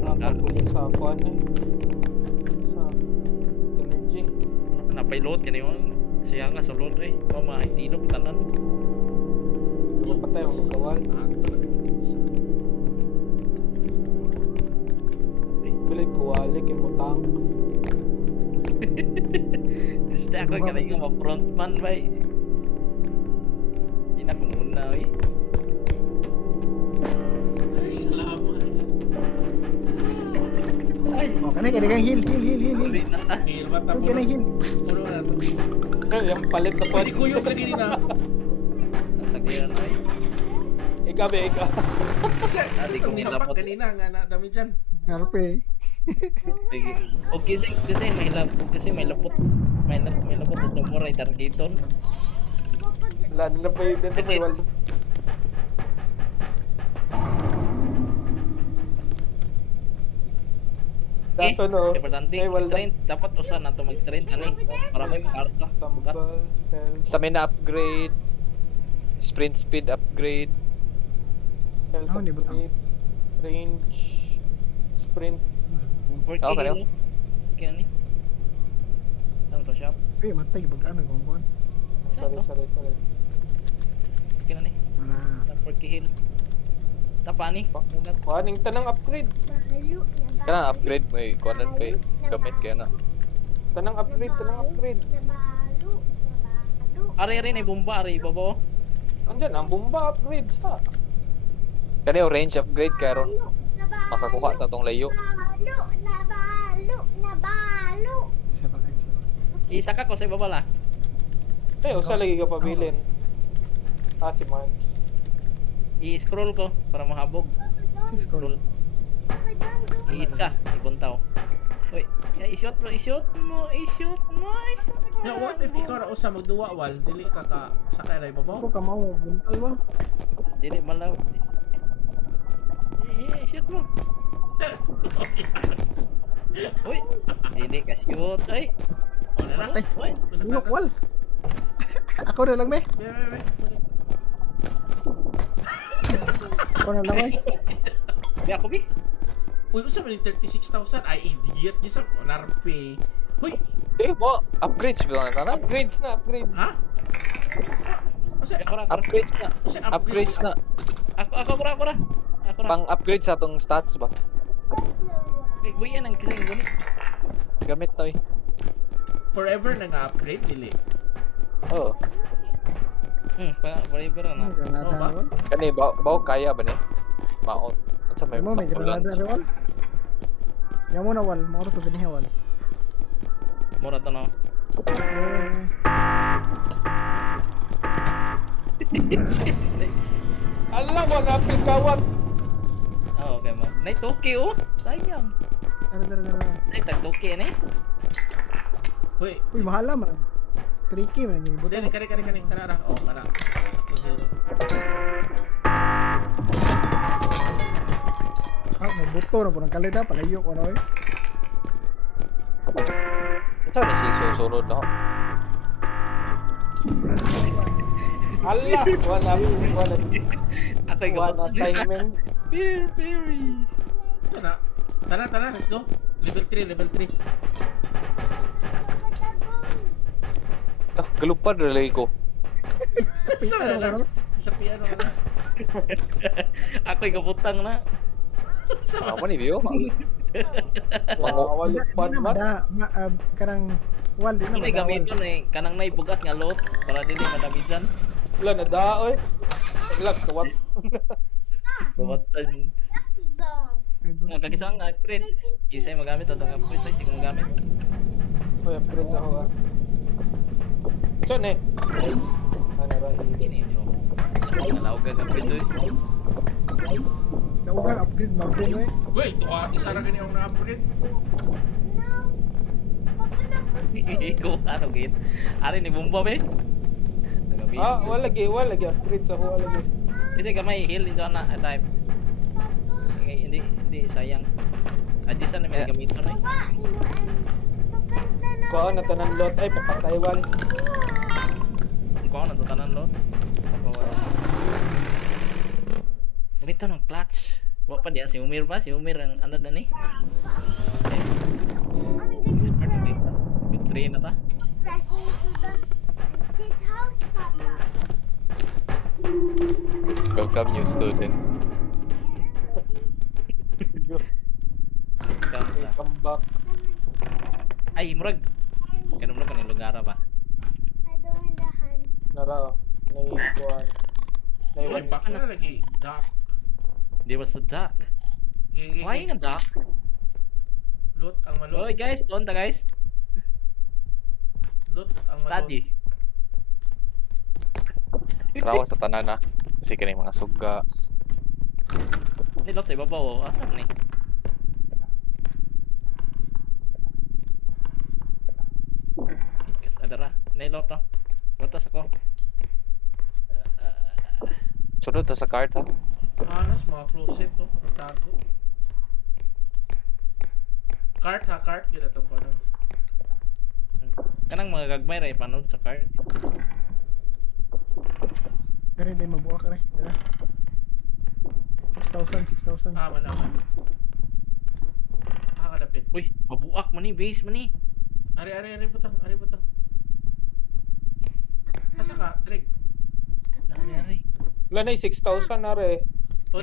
Nakapagulong sa kuan eh. Sa energy. Napay-load ka na yun. Siya nga sa load eh. Mahitilo ko tanan. Ano pa tayo magkawal? Bilid ko wali kay mo tank. Gusto ako ka na yung ma-frontman ba eh. Hindi na ko muna eh. Ay, salamat. Ay! Oh, kanay kang heal. Uli na ta. Heal, mata Huwag ka na heal. Puno na to. Yung palit na Pwede ko yung lagi na. Tagiran na eh. Ikabe, ika. Kasi Dati itong kong nihapak nilapot. kanina nga na dami dyan. Ngarpe. Sige. O kasi may lapot kasi may lapot. May lapot sa mura targeton. Wala, nanapay, wala. Daso no. Importante, May wala. train dapat usa na to mag-train ani para may marka. Bukat. Tambal, health, Stamina upgrade. Sprint speed upgrade. health Ah, hindi ba upgrade, range, sprint. Work Okay, okay, okay. okay ni. Ano to shop? Eh, matay pag ano kung Sorry. Okay na ni. Wala. Work hill. Tapa ni. Kuhaning tanang upgrade. Balo na Kana upgrade mo kuanan kay gamit kaya na. Tanang upgrade. Nabalo. Ari ni bomba ari babo. Andyan, ang bomba upgrade sa. Kani yung range upgrade karon makakuha ta tong layo. Nabalo. Isa pa kayo, isa pa. Isa ka ko sa baba la. Eh, usa lagi ka pabilin. Si Mark. I-scroll ko para mahabog. Si scroll. Isa, ibuntaw. Uy, ya i-shoot mo. Now, what if ikaw na usa magduwa wal, dili ka sakay na Ako ibabaw? ka mau buntal ba? Dili malaw. Shoot mo. Uy, dili ka shoot. Ay, O, na Tay. Uy, Lingok wal. Ako na lang be. Be. Ako na lang eh. di ako bi. Uy, usa man yung 36,000? Ay, idiot. Gisa ko, narpe. Uy, Mo upgrades ba na tanap? Upgrades na, upgrade. ha? Usa, Ako ra. Upgrades na. usa Upgrades na. Ako ra. Pang upgrade sa tong stats ba? Buyan ang kising guni. Gamit to eh. Forever na nga upgrade, dili. Oo. Forever na. Granada Oh, ba? wal. Kani bawo kaya ba ni? Maot. Unsa may May granada rin wal. Yan mo na wal. Mauro to ganiha wal. Mura to no. Alam mo, napil kawat. Oh, okay mo. Nay toki oh. Sayang. Dara. Nay tag toki ni. Uy, Uy, mahala man. Tricky man yung dili, buto. kani. Kanara. Oh, kana. Ako zero. Ah, may buto na po ng kalida. Palayo ko na eh. Unsa ni si susunod no? Allah, wala Atay ko. timing. Very. Tara, let's go. Level 3. Galupad na lagi ko. Sa Ano ka no? Sa piano ka na. Ako'y kabutang na. Ako ni view. Wala Di pan na man. kanang wal di na May madawal. gamiton eh. Kanang nay bugat nga lot para dili madamisan. Wala na daoy. Lag kawat. Bumatan. Nga kagisang upgrade. Isa magamit atong upgrade sa sige magamit. Oy, upgrade sa ako. So ne. Ano ba? Ini yo. Alaw ka upgrade doy. Naugang upgrade magbo mo eh. Wait, isa na gani ako na-upgrade. Ko ano gid. Ari ni bomba be. Nagabi. Wala lagi upgrade sa ako lagi. Kasi gamay heal dito na type. Hindi sayang. Adisan na may gamiton eh. Ko na tanan lot ay papatay wal. Kung ano to tanan lo. Ganito ng clutch. Wa pa diya si Umir ba? Si Umir ang ano na ni. Good train na ta. Crashing to the haunted house, Papa. Welcome new students. Come back. Ay, murag. Kanang murag kanang lugar ba? I don't want the hunt. Nara. Nay kuan. Nay Uy, baka na lagi. Doc. Di ba sa duck? Why nga duck? Loot ang malot. Oy guys, doon ta guys. Loot ang malot. Study. Trawa sa tanan na. Kasi kanay mga suga. Nilot sa ibabaw. Asa man ni? Adara. Nilot to. Butas ako. Sunod ta sa cart ha. Anas, mga closet to. Tago. Cart ha, cart. Yun itong ko nun. Kanang mga gagmay ra ipanood sa card. Kare di mabuak kare. Dala. 6,000. Ah, malaman. Ah, kadapit. Uy, mabuak man ni, base man ni. Ari butang. Asa ka, Greg? Nangyari. Wala na 6,000 na re. O,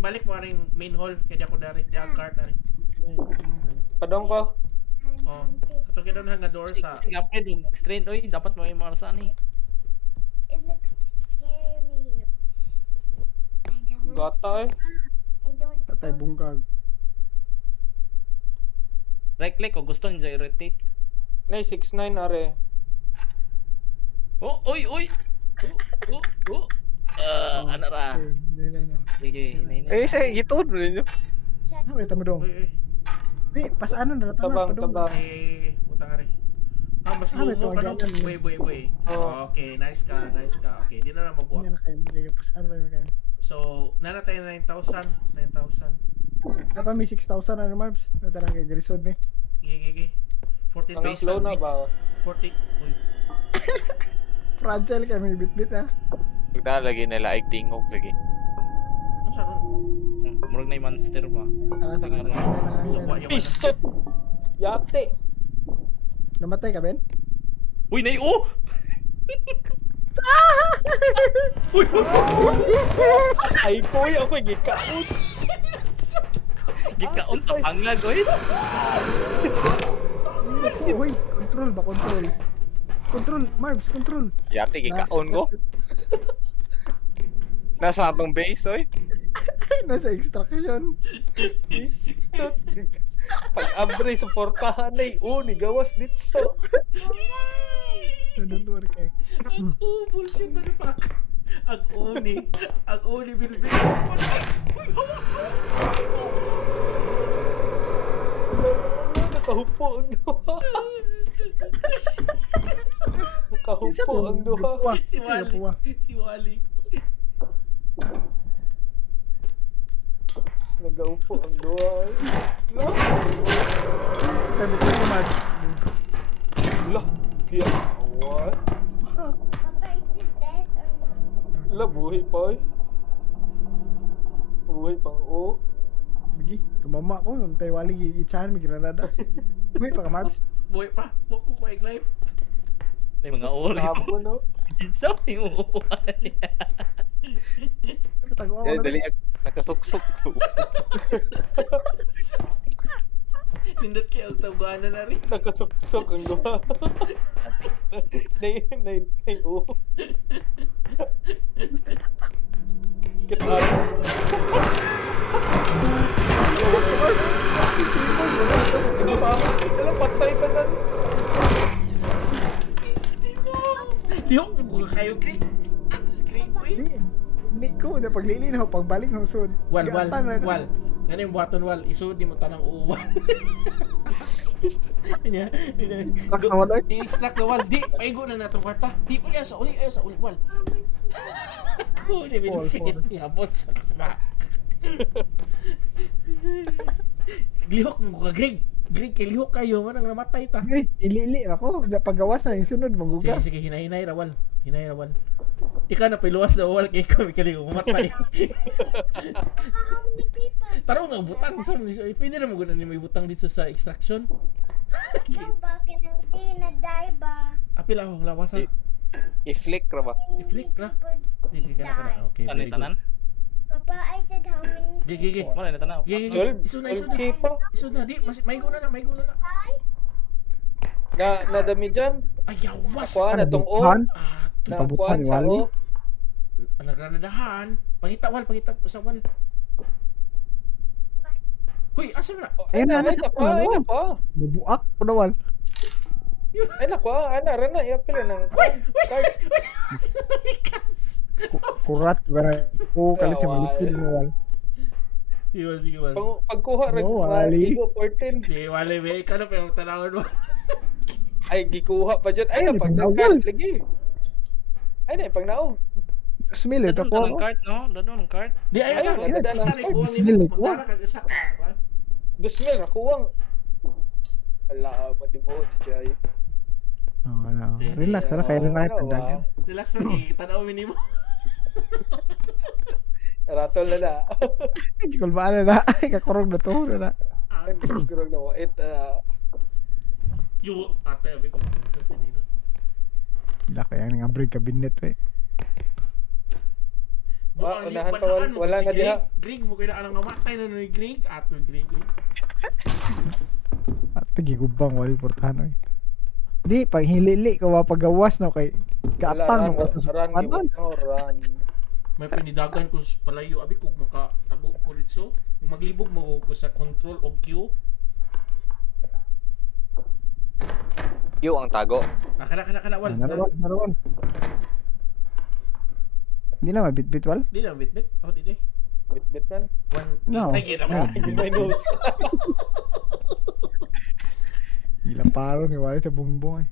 balik mo ring main hall. Kaya di ako dari. Di ang cart, ari. Padong ko. Oh, katong kaya doon nga door sa... Sige, upgrade yung straight. Uy, dapat may marasa ni. It looks scary. I don't want Gata eh. I don't Tatay bungkag. Right click o gusto niya i-rotate. Na 6,900 na re. Oh, uy! Ano ra? Dili na. Sige, hinay na. Eh, siya, gitod mo ninyo. shut Ah, wait tamo dong. Uy. Di, pas ano na Tabang, padong. tabang. Butang ari. Ah, mas Ah, may lumo ka no? tuwagyan yan. Boy. Oh. Okay, nice ka. Okay, di na mabuhat. Yan kayo, nilagay pas ano ba yun kayo? So, nana tayo 9,000. Dapat may 6,000 ano Marbs? Natara kay Grisod me. Gigi. Ang 14,000. slow na ba? 40. Uy. Fragile kay may bit-bit ha. Magdalagi nila ay tingog lagi. Ano sa ron? Murag na yung monster ba? Saka. Pistot! Yate! Namatay ka, Ben? Uy, nay! Oh! Ay koy, ako gikaon. Gikaon ta pangag, oy! Uy, control ba? Control, Marbs, control. Yati, gikaon ko. Nasa atong base, oy. Nasa extraction. Pistot! Pag-abre sa portahan ay ni gawas dito. Don't worry kay. Bullshit ba na pa? Ang uni, bilbil. Nakahupo ang duha. Nakahupo ang duha. Si Wally. Nagaupo ang duha. No? Tayo mo ko, Marbs. Lah, kaya what? Papa, is it dead or not? La, buhay pa eh. Buhay pang o. Bigi, kamama ko, yung tayo wali itsahan, may granada. Uy, pa ka Marbs. Buhay pa. Huwag ko kuha live. May mga ori Hapon no? Isa yung uuwan niya. Tago ako Eh, na. dali, nakasuksok ko. Nindot kayo ang tabuanan na rin. Nakasuksok ang duha. Nay o. Kita. Alam, patay ka na. Lihok mo kayo, Greg. Greg, boy. Hindi ko, na paglili na ako, pagbalik ng sud. Wal. Ano yung buhaton wal? Iso di mo tanang uwan. Inya. Extract na wal, ay? I-extract na wal. Di, paigo na natong kwarta. Di, ayaw sa uli, wal. Ako, di Fall. Niabot sa kama. Lihok mo ka, Greg. Greg, kay lihok kayo. Manang namatay ta. Ay, ilili ako. Paggawas na yung sunod, mangguga. Sige, hinay rawal. Ikaw na piluwas na wal kay kami kaling mamatay. How many people? Taro nga butang so pwede na maguna ni may butang dito sa extraction. No, ba? Kanang di na die ba? Apil ako lawasan. I-flick ra ba? I-flick ra. People Dili ka na. Okay. Ano yung tanan? Papa, I said how many Gigi. Wala na tanaw. Gigi. 12? Iso na. Pa. Iso na di may guna na. Nadami dyan. Ayawas. Kuha na tong o. Han? Nakuha ni sa Wally? o. Nagraradahan. Pangita usawal. Huy, asa na? Ayun na, Ay, nasa nako, pala, ay, wal. nako. Mabuak ko na wal. Ay, nako, ana, rana, iapil ng card. Likas. Kurat ba ko kalit sa Wal. malikid mo wal. Sige, wala. Pagkuha ra Oo, wali. gigo 14. Sige, wala. May ikaw na pa yung tanawin mo. Ay gikuha pa jud. Ay Ay, na nagpangawal. pagdagan lagi. Ay na pagnaog. Smell ito Dadon ko. ta ng cart, no? Dadon ng cart. Di, Ayaw, ayaw. nadadaan Isa ang ni sport. kuha Bismil, ni eh, kuha. Magdara kag isa ka. Wal. 2,000 ra kuwang. Ala, madimo jay. Oh, ano. Relax na kaya na Ano, pagdagan. Relax mo, tanawin ni mo. Ratol na na. Kikul ba na ay kakurog na to na. Ay, siguro na wait. Yo, ate, abi ko. Sa pinila. Wala kaya nga break cabinet we. Ah, unahan pa, wala na diha. Greg mo kaya nang namatay na ni Greg. Ato Greg. At gigubang wali portahan oy. Di pag hilili ka wa pagawas na kay katang Wala, mo sa run, sukanan. run. May pinidagan ko sa palayo. Abi kung makatago ko ritso. Kung maglibog mo ko sa control o Q. Q ang tago. Kana, wal. Narawal. Hindi na mabit-bit wal. Di na, bit. Oh, di. Bit man. One. No. Ay, kita mo. My nose. Gila paro ni wali sa bungbong eh.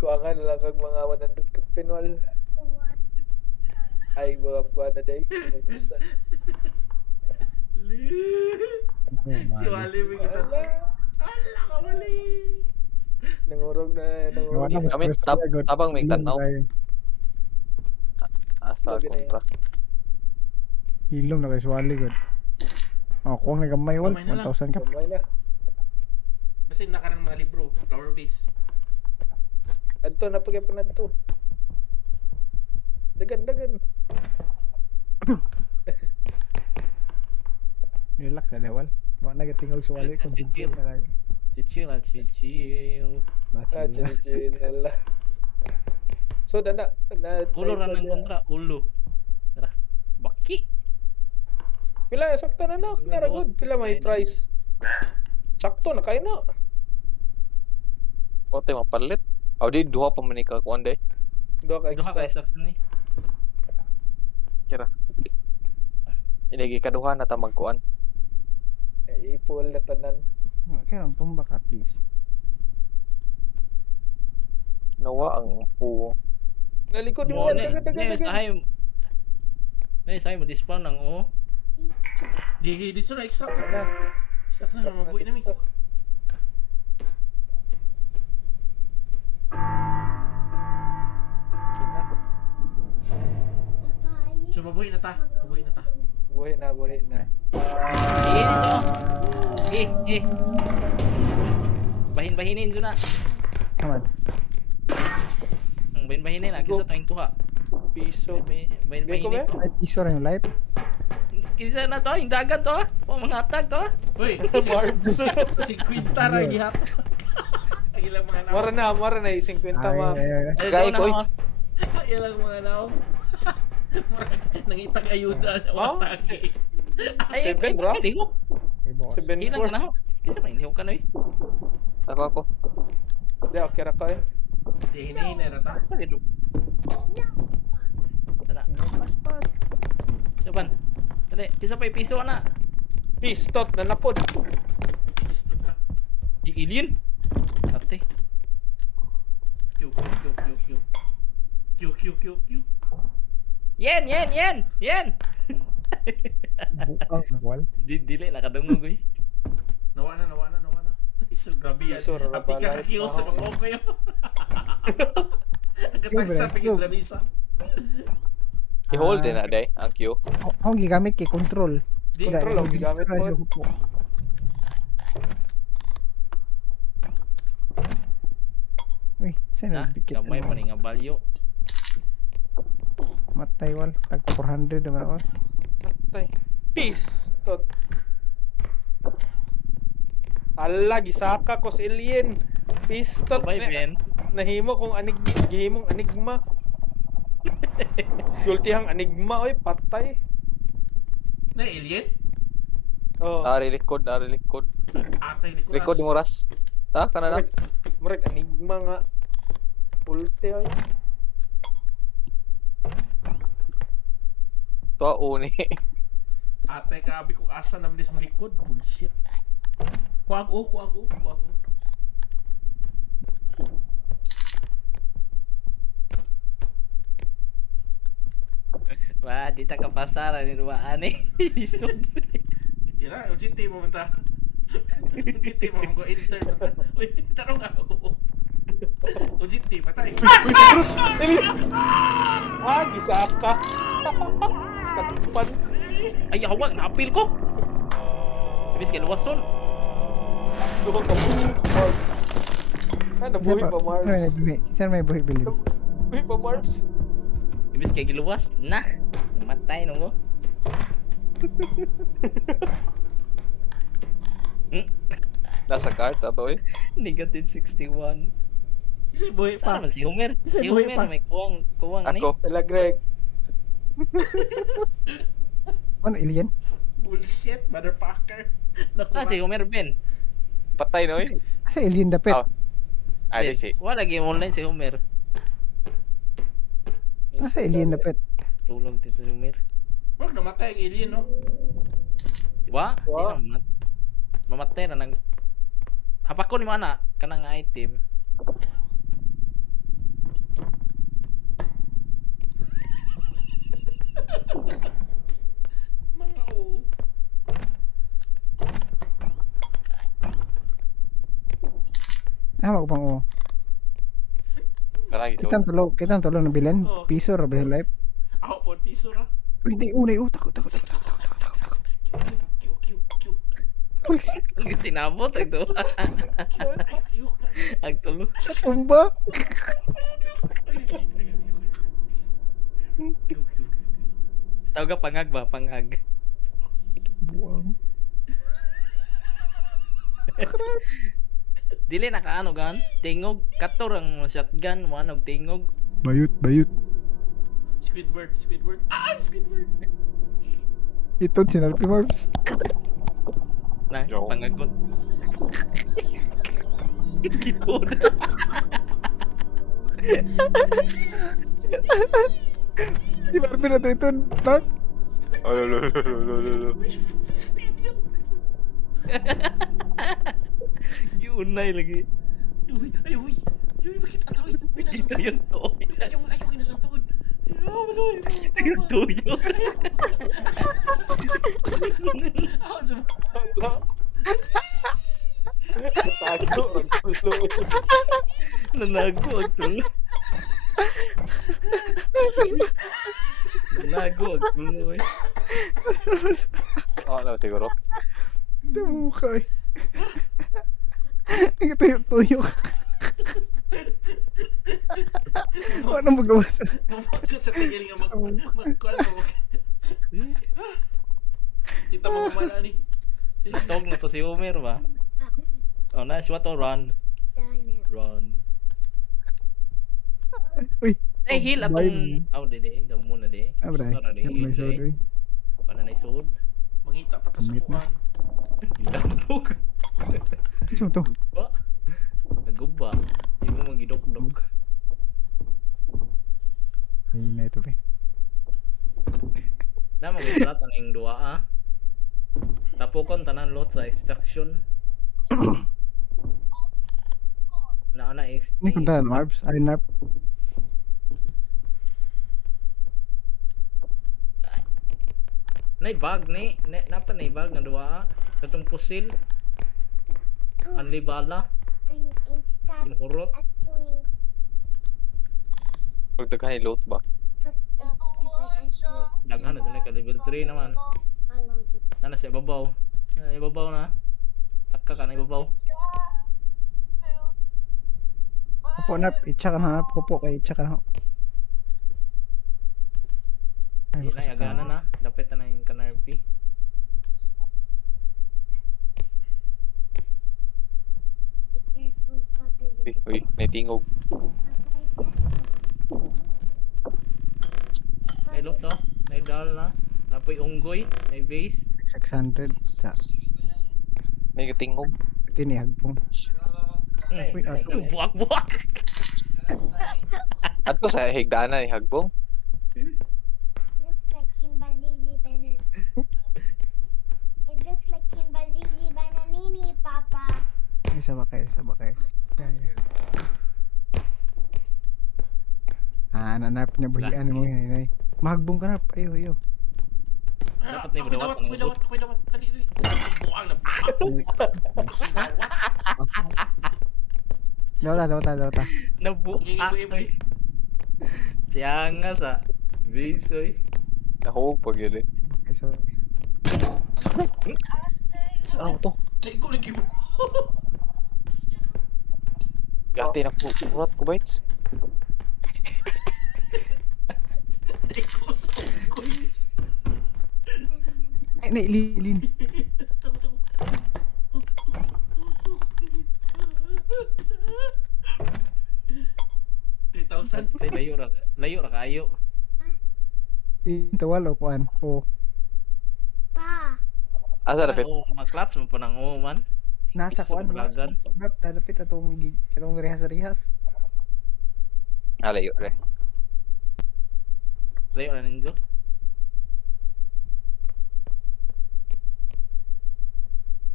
Kuangan lang kag mga 100 ka pinwal. Ay, mga na day. My nose. Si Wally may kita. Ala, Ala ka, Wally. nangurog na, Wala nangurog. mas Kami, first tab- talaga. tabang may Ilong tanaw. tayo. Asa Lagi na yun. kontra. Ilong na kay Swali gud. Oh, kung nagamay wal Gamay na lang. 1,000 ka. Kamay na. Basta na ka ng mga libro. Flower base. Adto na pagyapan na to. Dagan. Relax na wal. Wa na gatingog si Wali concentrate na kayo. Chill. Ah, chill. Ala. So, na. Ulo ra ng kontra, ulo. Tara. Baki. Pila, sakto na na. Nara good. Pila may price. Sakto na kayo na. O tayo mapalit. O di duha pa man ikaw kuan day. Doha ka Duha ka extra. isa ni. Kira. Inigi kaduha na ta magkuan. I-full na tanan. Kaya ang tumba ka please. Nawa ang puwo. Nalikod Mo mo. na. Dagan. Sahay mo dispawn ng o. Di na extra. Na. Extra na, mabuhay namin. Kina. So, mabuhay na ta. Buhay na. Eh. Bahin-bahinin dyan na. Naman. Ang bahin-bahinin na. Kisa tayong kuha. Piso. Bahin-bahinin Gay to. Ay piso rin yung life. Kisa na to. Yung dagat to. O mga atag to. Uy, Barbs. si Quinta ra gihap. Ang ilang mga naon. Mara na. 50 ma. Ay, Gay doon ko, ako. Ang ilang mga naon. Nangitag ayuda na Oh? watagi. Ay, Seven, bro. lihok. Ay boss. 7-4. Ilang ka na ho. Kisa may lihok ka na eh. Ako. Di, okay ra ka eh. Di hinahinay na ta. Bakit do? Tara. Pas. Saban. Dali. Kisa pa piso na. Pistot na napod. Gusto ka. Alien. Ate. Q. Yen. Bukang na wal. Dili nakadungog eh. Nawa na. So, grabe yan. Piso, ra Api ka balay. kakiyo sa mga okay. Ang Cube, katagsa right? pigil Cube. labisa. I-hold din na day ang Q. Akong gigamit kay control. Di, Control ang gigamit mo. Uy, saan Ha? na dikit? Gamay mo ni nga balyo. Matay wal. Tag 400 naman ako. Patay. Pistot. Ala, gisaka ko sa alien. Pistot. Bye Ben. Nahimo kung gihimong anigma. Gultihang anigma, oy, patay. na alien? Oh, Nari likod. Atay ni Kuras. Likod mo ras. Ta kana na. murag anigma nga. Ulte, oy. Tuwa uni. Ate kabi kung asa naman sa likod. Bullshit. Kuwag o. Wah, di ta kapasaran ni duaan eh. Isod. Hindi na, UGT mo man ta. UGT mo man ko intern. Uy, tanong ako. UGT, patay. Ah, gisaka. Katupan. Ay, hawag, napil ko. Ibis kay luwason. Duha ka mo. Ano, buhay pa, Marbs? Saan may buhay bilin? Buhay pa, Marbs? Ibis kay giluwas. Nah, namatay no mo. Nasa cart ato eh. Negative 61. Kasi buhay pa. Saan naman si Homer? Kasi Si buhay Homer pa. may kuwang ni. Ako. Tala, Greg. Ano, alien? Bullshit, motherfucker. Ah, si Homer Ben. Patay no eh. Kasi alien dapit. Oh. Adi si. Wala lagi online si Homer. Kasi alien dapit. Tulog dito si Homer. Wag namatay ang alien, no? Diba? Wa. Di na mamatay na nang hapak ko ni mana kanang item. Mga o. Ah, pang o. Karagi so. Kitang tulo na bilin. Oo. Piso, rabi life. Ako po, piso na. Hindi, unay, takot. Q. Holy shit, Tinabot ang to. Q. Ang tulo. tumba. Tawag ka pangag ba? Pangag. Buwang. Dili nakaano gan? Tingog. Kator ang shotgun. Wanog tingog. Bayot. Squidward. Ah, Squidward. Ito, sinalpi Marbs. Na, Yo. pangagot. Gitu na. Di Barbie na ito, Mark. Oh, lo. Stadium. Giunay lagi. Uy, bakit atoy? Uy, nasa Ito yung to. Ayaw, nasa tuhod. Ayaw, maloy. Yung tuyo. Ako, sum... Tago, ang tulo. Nanago ang tulo. Nanago ang tulo eh. Oh, no, siguro. Ito mukha eh. Tuyok. Ano magawa sa... Mamot ko sa tingin nga magkuhan mo. Kita mo kumana ni. Tog na to si Homer ba? Oh, nice. What to run? Run. Uy. Eh, heal Bye. atong... Oh, dede. Daw muna de. Ah, bray. Para de. May soda eh. Para na isod. Mangita pa ta sa Meet na. kuhan. Lambog. Sino to? Ba? Naguba. Di mo magidok-dok. Ayun na ito pe. Na mag-ibrata na yung duwa ah. Tapokon tanan lot sa extraction. Na is. Ini kuntaran Marbs. Ay, Narp. Nay bag ni. Napa nay bag nga duwa ah. Katong pusil. Anli bala. Instead Yung hurot. of doing Pagdaghan ni loot ba? Daghan na ka level 3 naman. Nana sa ibabaw. Ibabaw na. Taka ka na ibabaw. Opo, Narp. Itcha ka na, Narp. Opo, kay itcha ka na. Ay, Ay, agana na. Dapat na yung kanarpi. Uy, may tingog. May lot to. May dal na. Napoy unggoy. May base. 600. Sa May tingog. tinihagpong. Uy, ato. Buwak-buwak. Ato sa higdaanan ni Hagbong. Looks like Kimberly Isa ba kayo? Yeah. Nanarap niya buhian mo yun. Mahagbong ka narap. Ayo. Dapat ni Ako'y dawat dawat, ako'y dawat. Dali. Buang na. Dawata. Nabuak. Iboy. Siya nga sa bisoy. Nahubog pag yun eh. Okay, sorry. Ano to? Naigo lagi mo. Gati na po. Urat ko bites. Naigo sa ko. Ay, ilin. Tago. 3,000. Ay, layo ra kayo. Tawal o kuan. O. Pa. Asa na pit? Oh, maklats mo pa ng man. Nasa kuan. Sobragan. Nalapit atong rihas-rihas. Alayo re. Layo ra ninyo.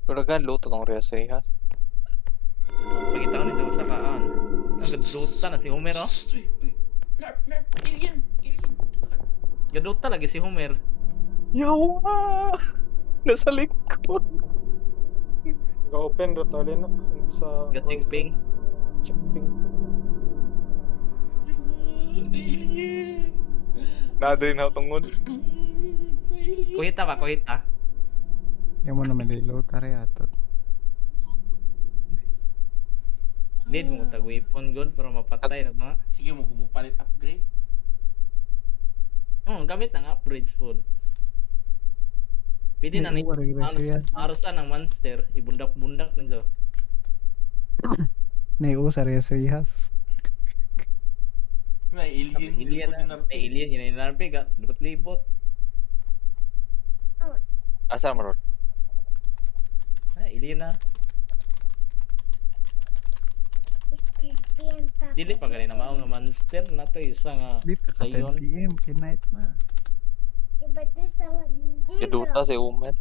Pero gan luto tong rehas-rehas. Pagkita ko ninyo sa kaan. Ang gaduta na si Homer oh. Narp, alien. Gaduta lagi si Homer. Yawa! Nasa likod. Ga-open ro to linok sa Gatsingping. Chickping. Alien. Nadri na tungod. Kuhita ba? Kuhita. Yung mo naman dilo tare atot. Need mo tag weapon good para mapatay na mga. Sige mo gumupalit upgrade. Gamit ng upgrades food. Pwede na ni arasan ng monster, ibundak-bundak ninyo. Nay sa rihas-rihas. May alien. Alien na. Alien yun yung larpe ka. Libot-libot. Asa mo ron? Alien na. Dili pa ganun na mao nga monster na to isa nga Di pa ka 10 sayon. PM kinight na. But there's someone. Gaduta si Umer.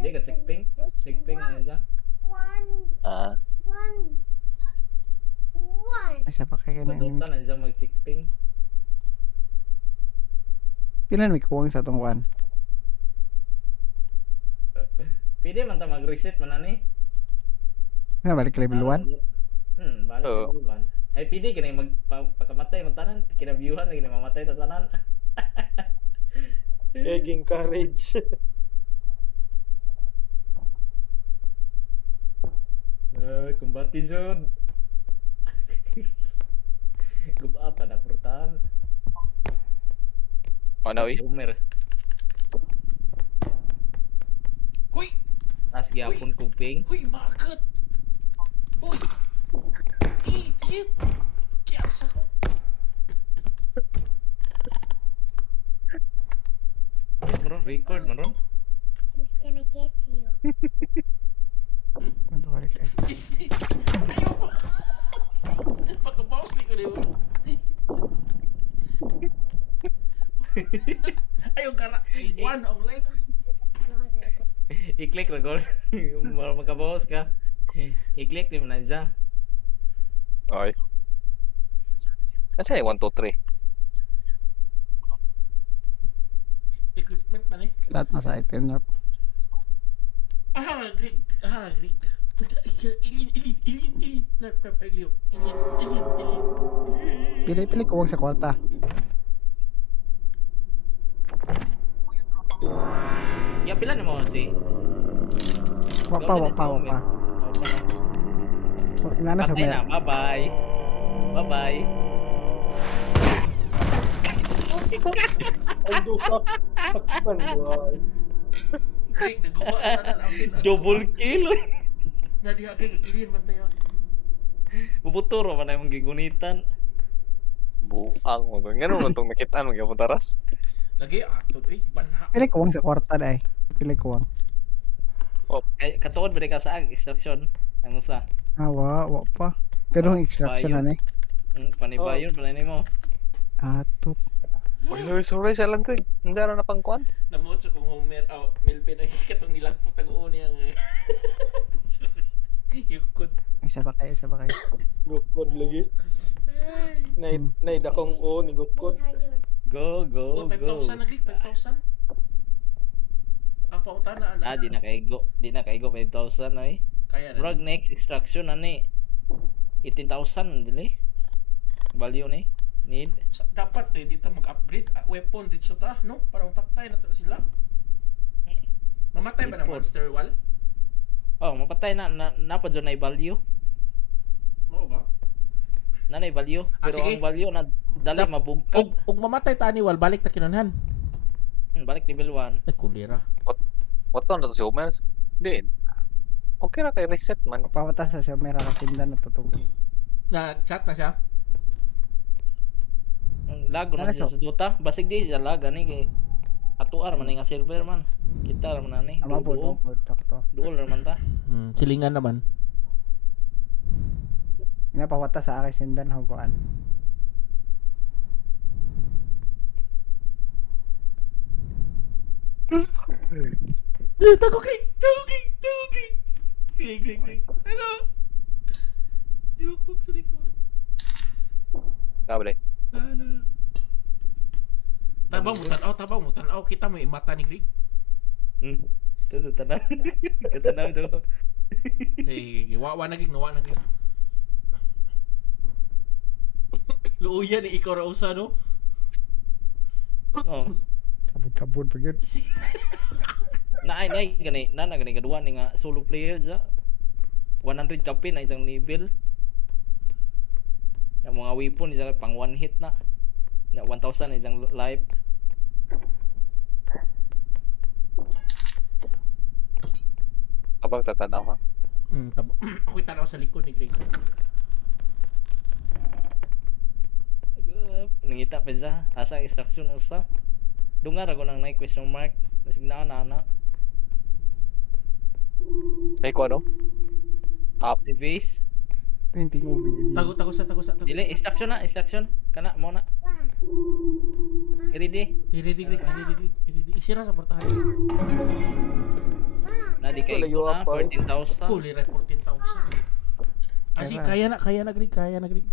Di ka checkping. Checkping na dyan. Ah. One. Ay sa pa kay kanang. Gaduta na dyan mag-checkping. Pilan may kuwang sa tong kuan. Pwede man ta mag-reset man ani. Nga balik level 1. Balik Oo. level 1. Ay pwede ka na pagkamatay man tanan. Kinabiuhan lagi na mamatay ta tanan. Egging courage. Kumbati jud. Guba pa na prutan. Ano eh? Umer. Hoy! Nas gyapon kuping. Hoy, magat! Hoy! Idiot! Kiyasa ko! Maron record maron. I'm just gonna get you. Ano balik ay. Disney! Ayaw mo! Pagkabawas ni ko na yun. Ayaw kara! One of life! I-click record. Para makabawas ka. I-click din mo na dyan. Okay. Asa yung 1, 2, 3? Equipment man eh. Lahat na sa item na. Rig. Alien. Narp, Aglio. Alien. Pili kuwang sa kwarta. Ya pila na mo si. Wapa. Nga na sa Patay mer. na. Bye-bye. Bye-bye. Ang duka. Takpan boy. Rig, nagawa na na namin. Double kill. Nadiha kay alien man tayo. Bubuturo man na yung gigunitan. Buang mo. Ngano man itong nakitaan mo gyapon taras? Lagi ato eh. Bana. Pili kuwang sa kwarta dai. Pili kuwang. Kay katuod ba ka sa extraction? Ano sa? Wa pa. Ganong extraction na ni. Panibayon pala nimo. Atot. Uy, sorry sa lang Craig. Hindi na pangkuan. Namot sa kong Homer. Melvin ay katong nilagpo tag-uon niya nga. Yukod. Isa pa kayo, isa pa kayo. Gukod lagi. Nay dakong o ni gukod. Go, go, Oh, go. 5,000 na Greek, 5,000. Ang pautana na. Di na kaigo. Di na kaigo 5,000 ay. Kaya na. Murag next extraction ani 18,000 dili. Value ni. Need. Dapat dito mag-upgrade weapon dito ta, no? Para mapatay na to sila. Mamatay ba ng Weapon. monster wall? Oh, mapatay na pa dyan na value. Oo ba? Na value. Ah, Pero sige. ang value na dali mabugkag. Og mamatay ta ni wall, balik ta kinunhan. Balik level 1. Ay kulira. Wato na to si Homer. Hindi. Okay ra kay reset man. Pawata sa siya, may rakasindan na tutog. Na chat na siya. Ang lag na Ano, siya so? sa Dota. Basig di siya lag ani kay atuar man nga server man. Kita ra man ani. Ama po, takto. Duol ra man ta. Silingan naman. Nga pawata sa akin sindan haguan. Tago Greek! Tago Greek! Tago Greek! Greek! Tago! Yukok sa likod. Kable. Ano? Tabang mo tanaw. Kita mo yung mata ni Greg. Tudo tanam. Katanam to. Hey, wa na Greg, nawa na Greg. Luuyan ni ikaw ra usa no? Oh. Sabod-sabod pa yun. Nay gani kadua ni nga solo player ja. 100 kapin na isang level. Yung mga weapon isa pang one hit na. Na 1,000 isang life. Abang tatanaw ha. Ako'y tanaw sa likod ni Greg. Nangita pa siya. Asa ang extraction usa. Dungar ako lang na question mark. Nasig na ana. Ay ko ano? Up. The base. Hindi ko bigyan. Tago sa. Dili extraction na, extraction. Kana mo na. Ready? Iridi Greg. Isira sa portahan. Na di kay Layo na pa, eh. 14,000. Kulira 14,000. Asi kaya na Greg,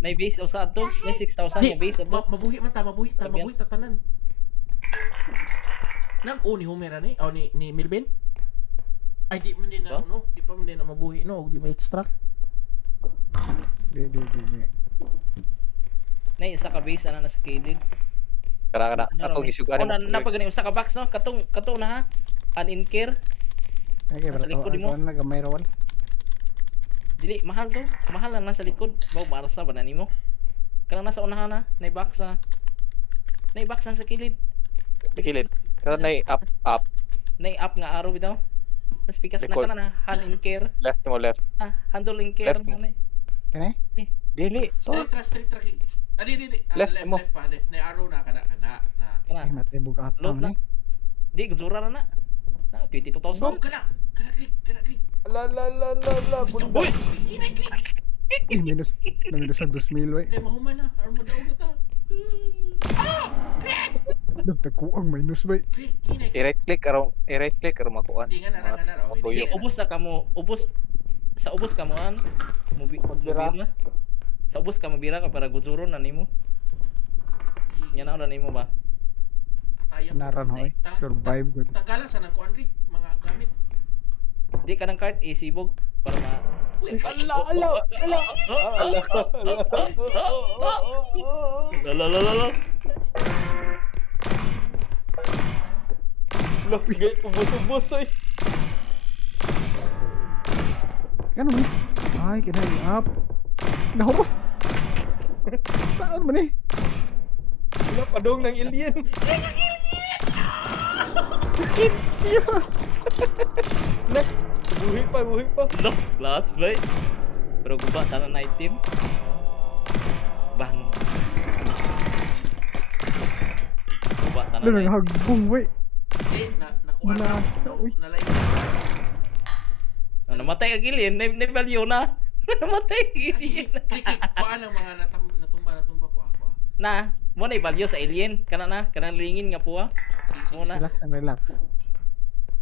Na base usa ato, na 6,000 Di, yung base ato. mabuhi man ta, mabuhi ta tanan. Nang ni Homer ni, ni Milben. Ay di man din na Huh? no, di pa man din na mabuhi no, di ma extract. Di. Na isa ka base ana na sa kilid. Kana atong isugan. Na pag usa ka box no, katong na ha. An care. Okay, Nasa likod mo. Ano na gamay rawan? Dili mahal to. Mahal lang nasa likod. Mao barsa ba na nimo? Kanang nasa unahan na, nay box na. Nay box na sa kilid. Dikilid. Kana nay up. Nay up nga araw bitaw. Mas pikas na Likod. kana na hand in care. Left mo left. Handle in care Left mo. na. Kani? Dili. Straight track. Di. Left mo. Left pa. Na arrow na kana na. Ay, Kana. matay bugat Load na na. Di guzura na. Na 22,000. Go kana Greg. La bunda. Uy! Hinay Greg. Uy, minus na 2,000 wey. Kay mahuman na, armo daw na ta. Nagtakuang minus wey. Greg, hinay. I-right click aron makuan. Di nga na. Matuyo. Ubos na kamo, sa ubos ka mo an. Magbira. Mobira. Sa ubos ka mabira ka para guzuro na nimo. Nya na na nimo ba? Naran hoy. Survive good. Tagala sa nang kuan Greg, mga gamit. Di ka ng card isibog para ma Uy, Ala. Lalalala. Lo, gay ubos ay. Kano man? Ay, kinay up. Nahubos. Saan man eh? Wala padong ng alien. Nak, buhi pa. No, last play. Pero guba tanan na item. Bang. Guba tanan Ano na nang hagbong wey. Di, nakuha na. Malasa, uy. Nalay. namatay ang alien, na value na. Namatay ang alien. Kuhaan ang mga natumba ko ako. Na, mo na value sa alien. Kanang lingin nga po ah. Sige. Muna. Relax and relax.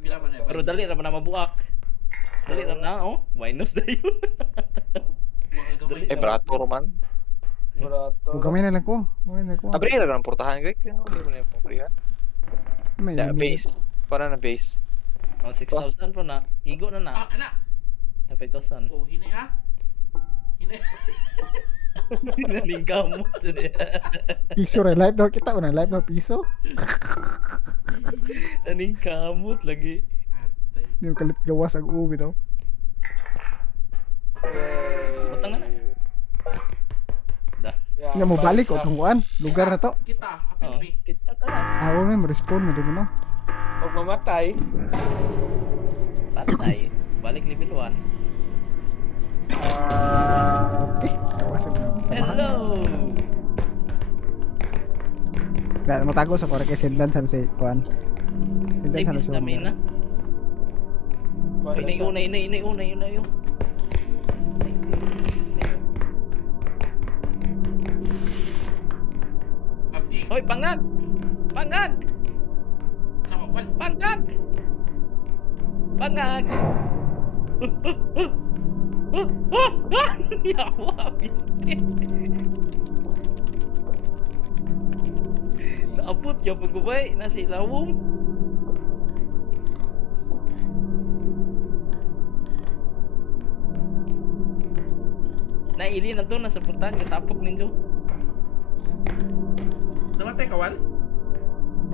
Bila man na. Pero dali ra man na mabuak. Dali ra na oh, minus na yun. Mga gamay. Eh, brator man. Barato. O gamay na lang ko. Gamay na lang ko. Abri na lang ang portahan, Greg. Hindi mo na yung portahan. May Yeah, limit. base. Para na base. Oh, 6,000 po na. Igo na na. Ah, kana. Sa 5,000. Oh, hinay ha. Hinay. Naningkam mo. Piso rin. Live daw kita. Unang live na piso. Naningkamot lagi. Atay. Hindi mo kalit gawas ang uwi daw. Butang na. Dah. Nga mo balik o tungkuan. Lugar na to. Kita, apil Oh, mi. kita ka na. Ako nga mo-respond mo din mo no. Pag mamatay, Patay. Balik level 1. Okay. Gawas ang Hello. Kaya matago sa kore kay Sendan sa si Kuan. Sendan Ay, sa miss namin na. wala Inay siya. una, inay yung. Abdi. Hoy, pangag! Pangag! Sama, wal. Pangag! Pangag! Yawa, bitin. Naabot yung pagubay, nasa ilawom. Naili na to, nasa puntahan, katapok ninyo. Namatay ka, wal?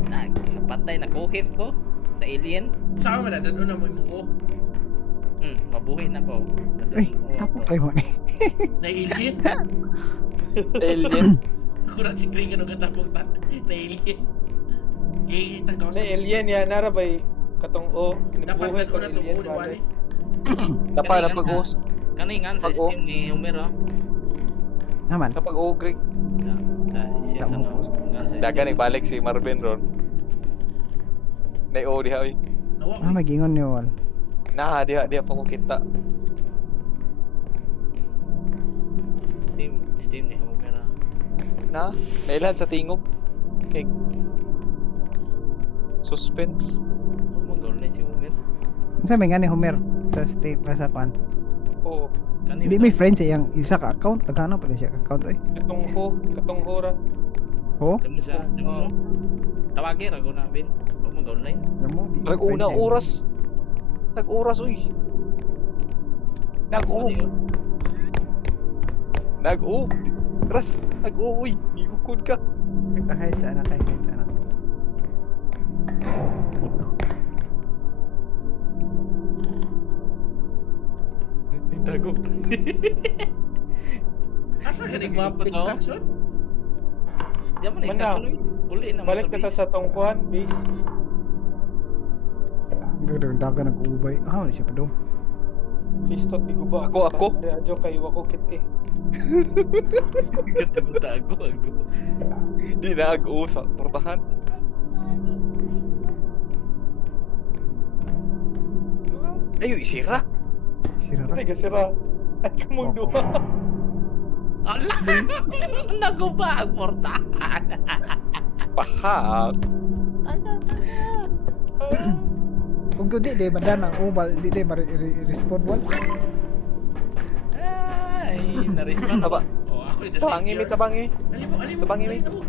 Napatay, nakuhit ko sa alien. Sama man na, dadon na mo yung mungo. Mabuhay na ko. Ay, tapok kayo mo ni. Na-alien. Alien. Ako na si Green ano katapog ta. Na-alien. Eh, tagaw Na alien yan, narabay katong o. Dapat Nabuhay dadon na tong itong alien. ulo, wali. Dapat na pag-us. Kaningan sa Pag-o. stream ni Homer ha. Naman. Na pag-o, Greg. Siya Tama po. Daga nagbalik si Marvin ron. Nay-o diha, oy. Nawa. Ah, magingon ni Wal. Nah, diha pa ko kita. Steam ni Homer ha. Na, nailan sa tingog. Kay suspense. Magol na si Homer. Unsa may nga ni Homer sa Steam sa Kuan. Oo. Hindi may friends siyang isa ka account. Tagano pa rin siya ka account oy. Katong hora. Ho? Kamu siya. Tawagin ako namin. Huwag mag-online. Mo di. Nag-una oras. Nag-oras, uy. Nag-o. Nag-o. Ras. Nag-o, uy. Ibukod ka. Kahit sa anak kahit sa anak. Tago. Asa ka nag-map extraction? Diyan mo na Manaw. Uli na. Balik na ta sa tongkuhan, base. Gagawin daga nag-uubay. Ah, wala siya pa daw. Pistot, iguba. Ako. Adyo kay Wakukit eh. Tago. Di nag-o sa portahan. Ayo, isira. Sira ra. Sige, sira. Ay, kamong duha. Ala! Naguba ang portahan. Pahak. Kung kundi di madan ang ubal, di di ma-respond wal. Ay, narispan Aba, Oh, ako yung the tabangi mi, savior. tabangi. Ali mo, Tabangi, ali mo.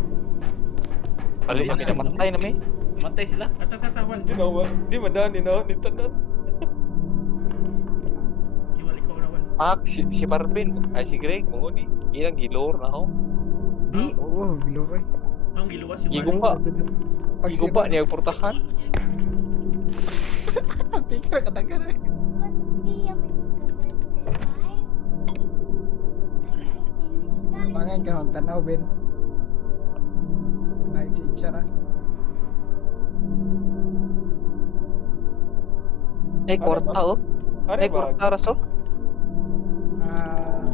Ali, kami namatay na, mi. Matay sila. Atatatawal. You know what? Di madani na, di tanat. Kiwal ikaw na, wal. Si Marvin. Ay, si Greg. Mga di. Ilang gilor na ako. Di, oo, giloy. Ang giluwas yung Gigong ba? Pag Gigo ba niya yung portahan? Tika na kataga na. But di yaman ka ma-survive. Finish that. Mangan ka ng tanaw, Ben. Nag-change siya na. Eh, kwarta, oh. Are Eh, ba? kwarta, raso. Ah,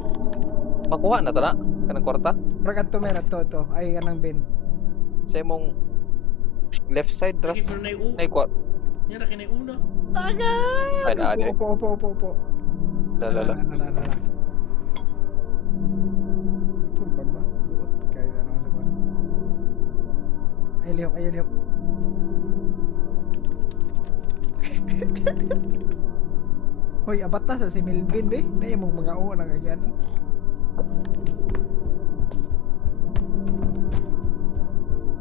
Makuha na to na. Kanang kwarta. Ragat to meron to. Ay, kanang Ben. Sa imong left side, Lagi ras. pero na yung Ay, kwarta. Niya na kinauna. Tagal! Ay, na, ay. Opo. Lala. Lala. Purban ba? Buot. Kaya ano sa ba? Ay, lihok. Hoy, abata sa si Melvin, be. Na yung mga uwa na kagyan.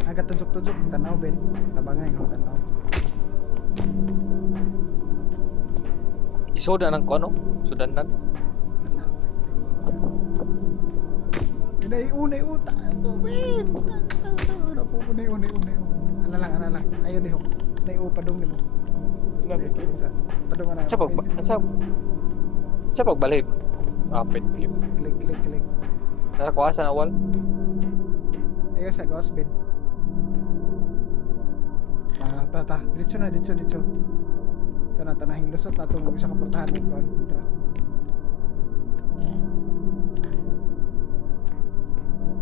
Agak tunjuk-tunjuk ng tanaw, Ben. Tabangay nga tanaw. Isoda ng kono? Sudanan? Unay uta ako, Ben. Ano po, unay. Ano lang. Ayun, lihok. Unay padung nimo. Nabigil. Padung na. Sa pagbalhin. Apit clip. Klik. Nakakuha sa nawal. Ayo sa gawas, Ben. Ta. Diretso na. Tanahing lusot na itong isa kaportahan ng kuan kontra.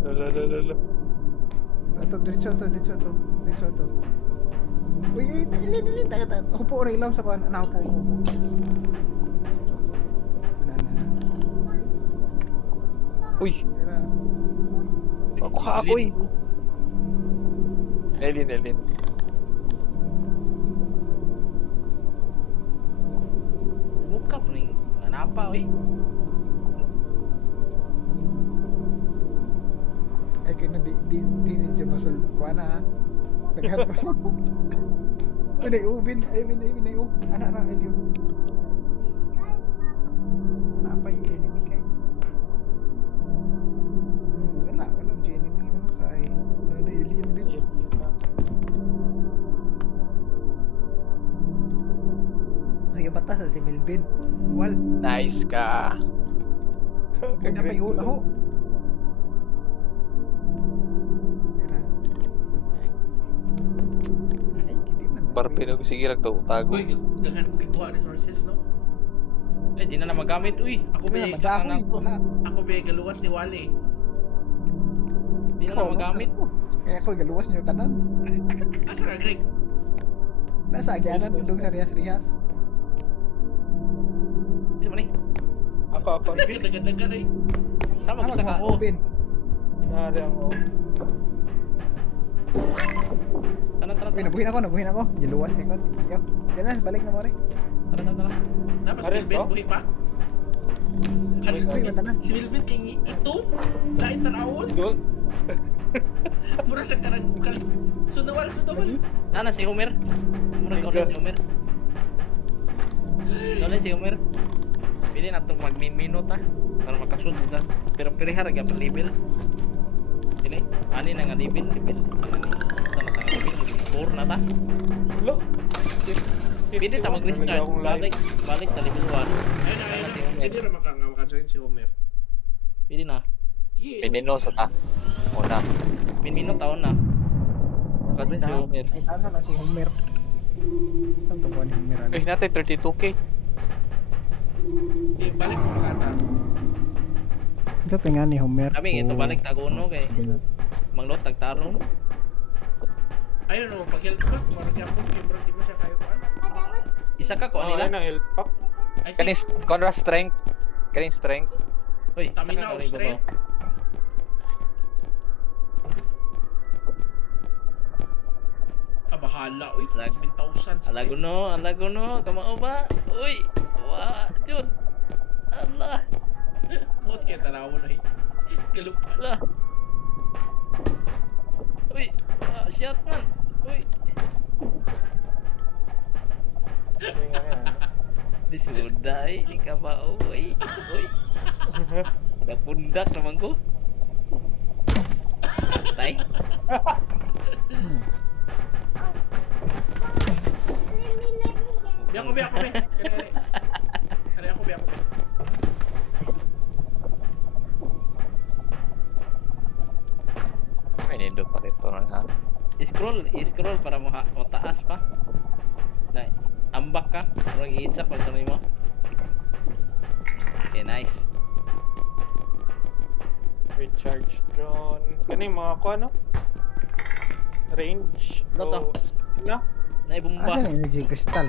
Lala. Ito, diretso to. Uy, ilin, taga. Upo na ilam sa kuan. Upo. Ana. Uy, makuha ako eh. Elin. Buka po ning nanapa oy. Ay kaya na di ninja masul kuan ha. Tagal pa. Uy, ubin. Ana, Elio. Napay enemy kay. Wala mo enemy mo kay. Na alien bin. Alien na. Nagabata sa si Melvin. Wal. Nice ka. Kanya pa yung ho. Tira. Ay, kiti man. Barbino ko sige lang to tago. Uy, daghan ko gikuha ni sources, no? Eh di na magamit uy. Ako Kaya ba madahoy ko. lahat. ako ba galuwas ni Wally? Di na magamit. Kaya ako galuwas niyo tanan. Asa ka, Greg? Nasa agyanan tundong sa rihas-rihas. Di man ni. Ako. Dagan-dagan ay. Sama ko Ano sa mo, kao. Ubin? Nari ang o. Tara. Uy, nabuhin ako. Giluwas ni ko. Yo. Diyan na, balik na mo rin. Tara. Tapos Arin Milvin, to? buhay pa? Ano Uy, yun? matanan. Si Milvin king ito? Lain tanawon? Dol. Mura siya karang sunawal. Ana si Homer. Mura ka ulit si Homer. Dole si Homer. Pili na itong mag-minute ha. Para makasunod na. Pero pirihara ka pa level. Dili. Ani na nga level. Sana sa level. 4 na ta. Lo. Pili ta mag-restart. Balik sa level 1. Ayun na. Hindi na makajoin si Homer. Pili na. Yeah. Pinino sa ta. Una. Minute taon na. Kasi si Homer. Ay, tano na si Homer. Saan to buwan ni Homer? Eh, natin 32k. Balik mo makata. Ito tingnan ni Homer. Kami ito balik taguno kay manglot tagtarong. Ayun o, pag-health pack, marag yapon, kimbrang di mo siya kayo kuhan. Isa ka ko Ano nila. ang health pack? I think, Kanis, kontra strength. Kanin strength. Uy, Stamina o strength. Bahala, uy, 7,000. Alaguno, kamao ba? Uy, wa, jud. Allah, Mot kaya tanawo na eh. Galupan. Allah. Uy, shot man. Uy, Hindi nga yan. disuday, ikaw ba? Uy. Ada pundak naman ko. Tay. Biya ko. Kaya ako. Ay, nindot pa rin to na ha. Scroll para mo taas pa. Dai, ambak ka. Orang iitsa pag tanay mo. Okay, nice. Recharge drone. Kani mga ko ano? Range. Ano to? o stamina? Naibumba. Ano yung energy crystal?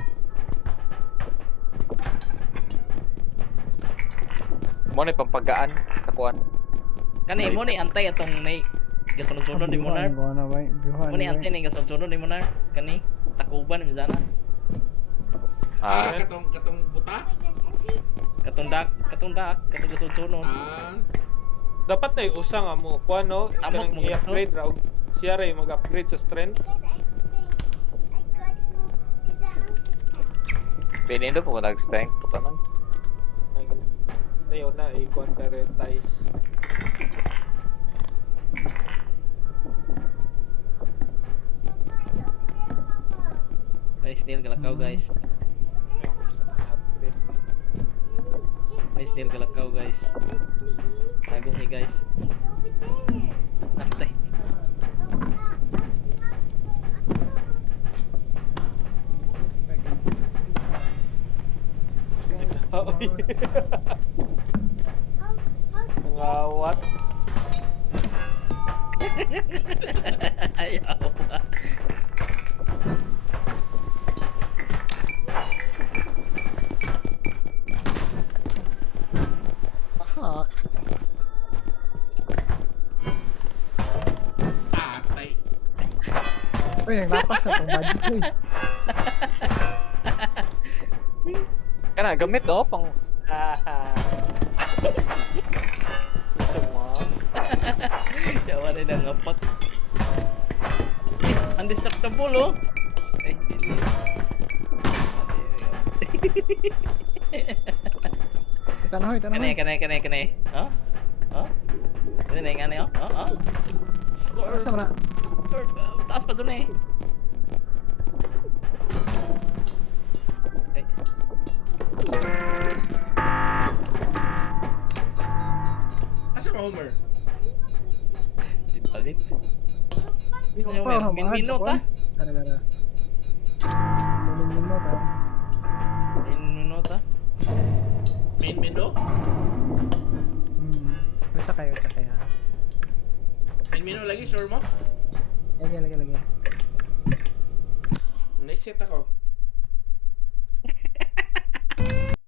Mo na pampagaan sa kuan. Kani mo ni antay atong nay gasunod-sunod ni Monar. Biuhan. Mo ni antay ni gasunod ni Monar. Kani takuban ni sana. Katong buta? Katong gasunod. Ah. Dapat na usang amo. Kuan no, Amok kanang mo gito? i-upgrade raw. Siya ray mag-upgrade sa strength. Binindo po nag-stank po naman. Ngayon na i-kuan prioritize. Guys, deal kalakaw guys. Upgrade. Guys, deal kalakaw guys. Tago ni guys. Nantay. Oy. Ngawat. Ayaw. Ahak. Atay. Uy, naglapas na itong budget ko eh. Kana gamit oh pang Gusto mo? Yawa na nangapak. Undestructible oh. Eh, hindi. Itanahoy, itanahoy. Kane. Oh? Oh? Sino na yung ano yun? Oh? Oh? Asa mo na? Taas pa dun eh. Eh. Asa ka, Homer? Palit. Ikaw Yung pa, ano, min- mahal mino sa ka? kwan? Gara-gara. Muling mo ta. Inunota. Main menu? Wait kayo, ha. Main menu lagi, sure mo? Lagi. Next set ako.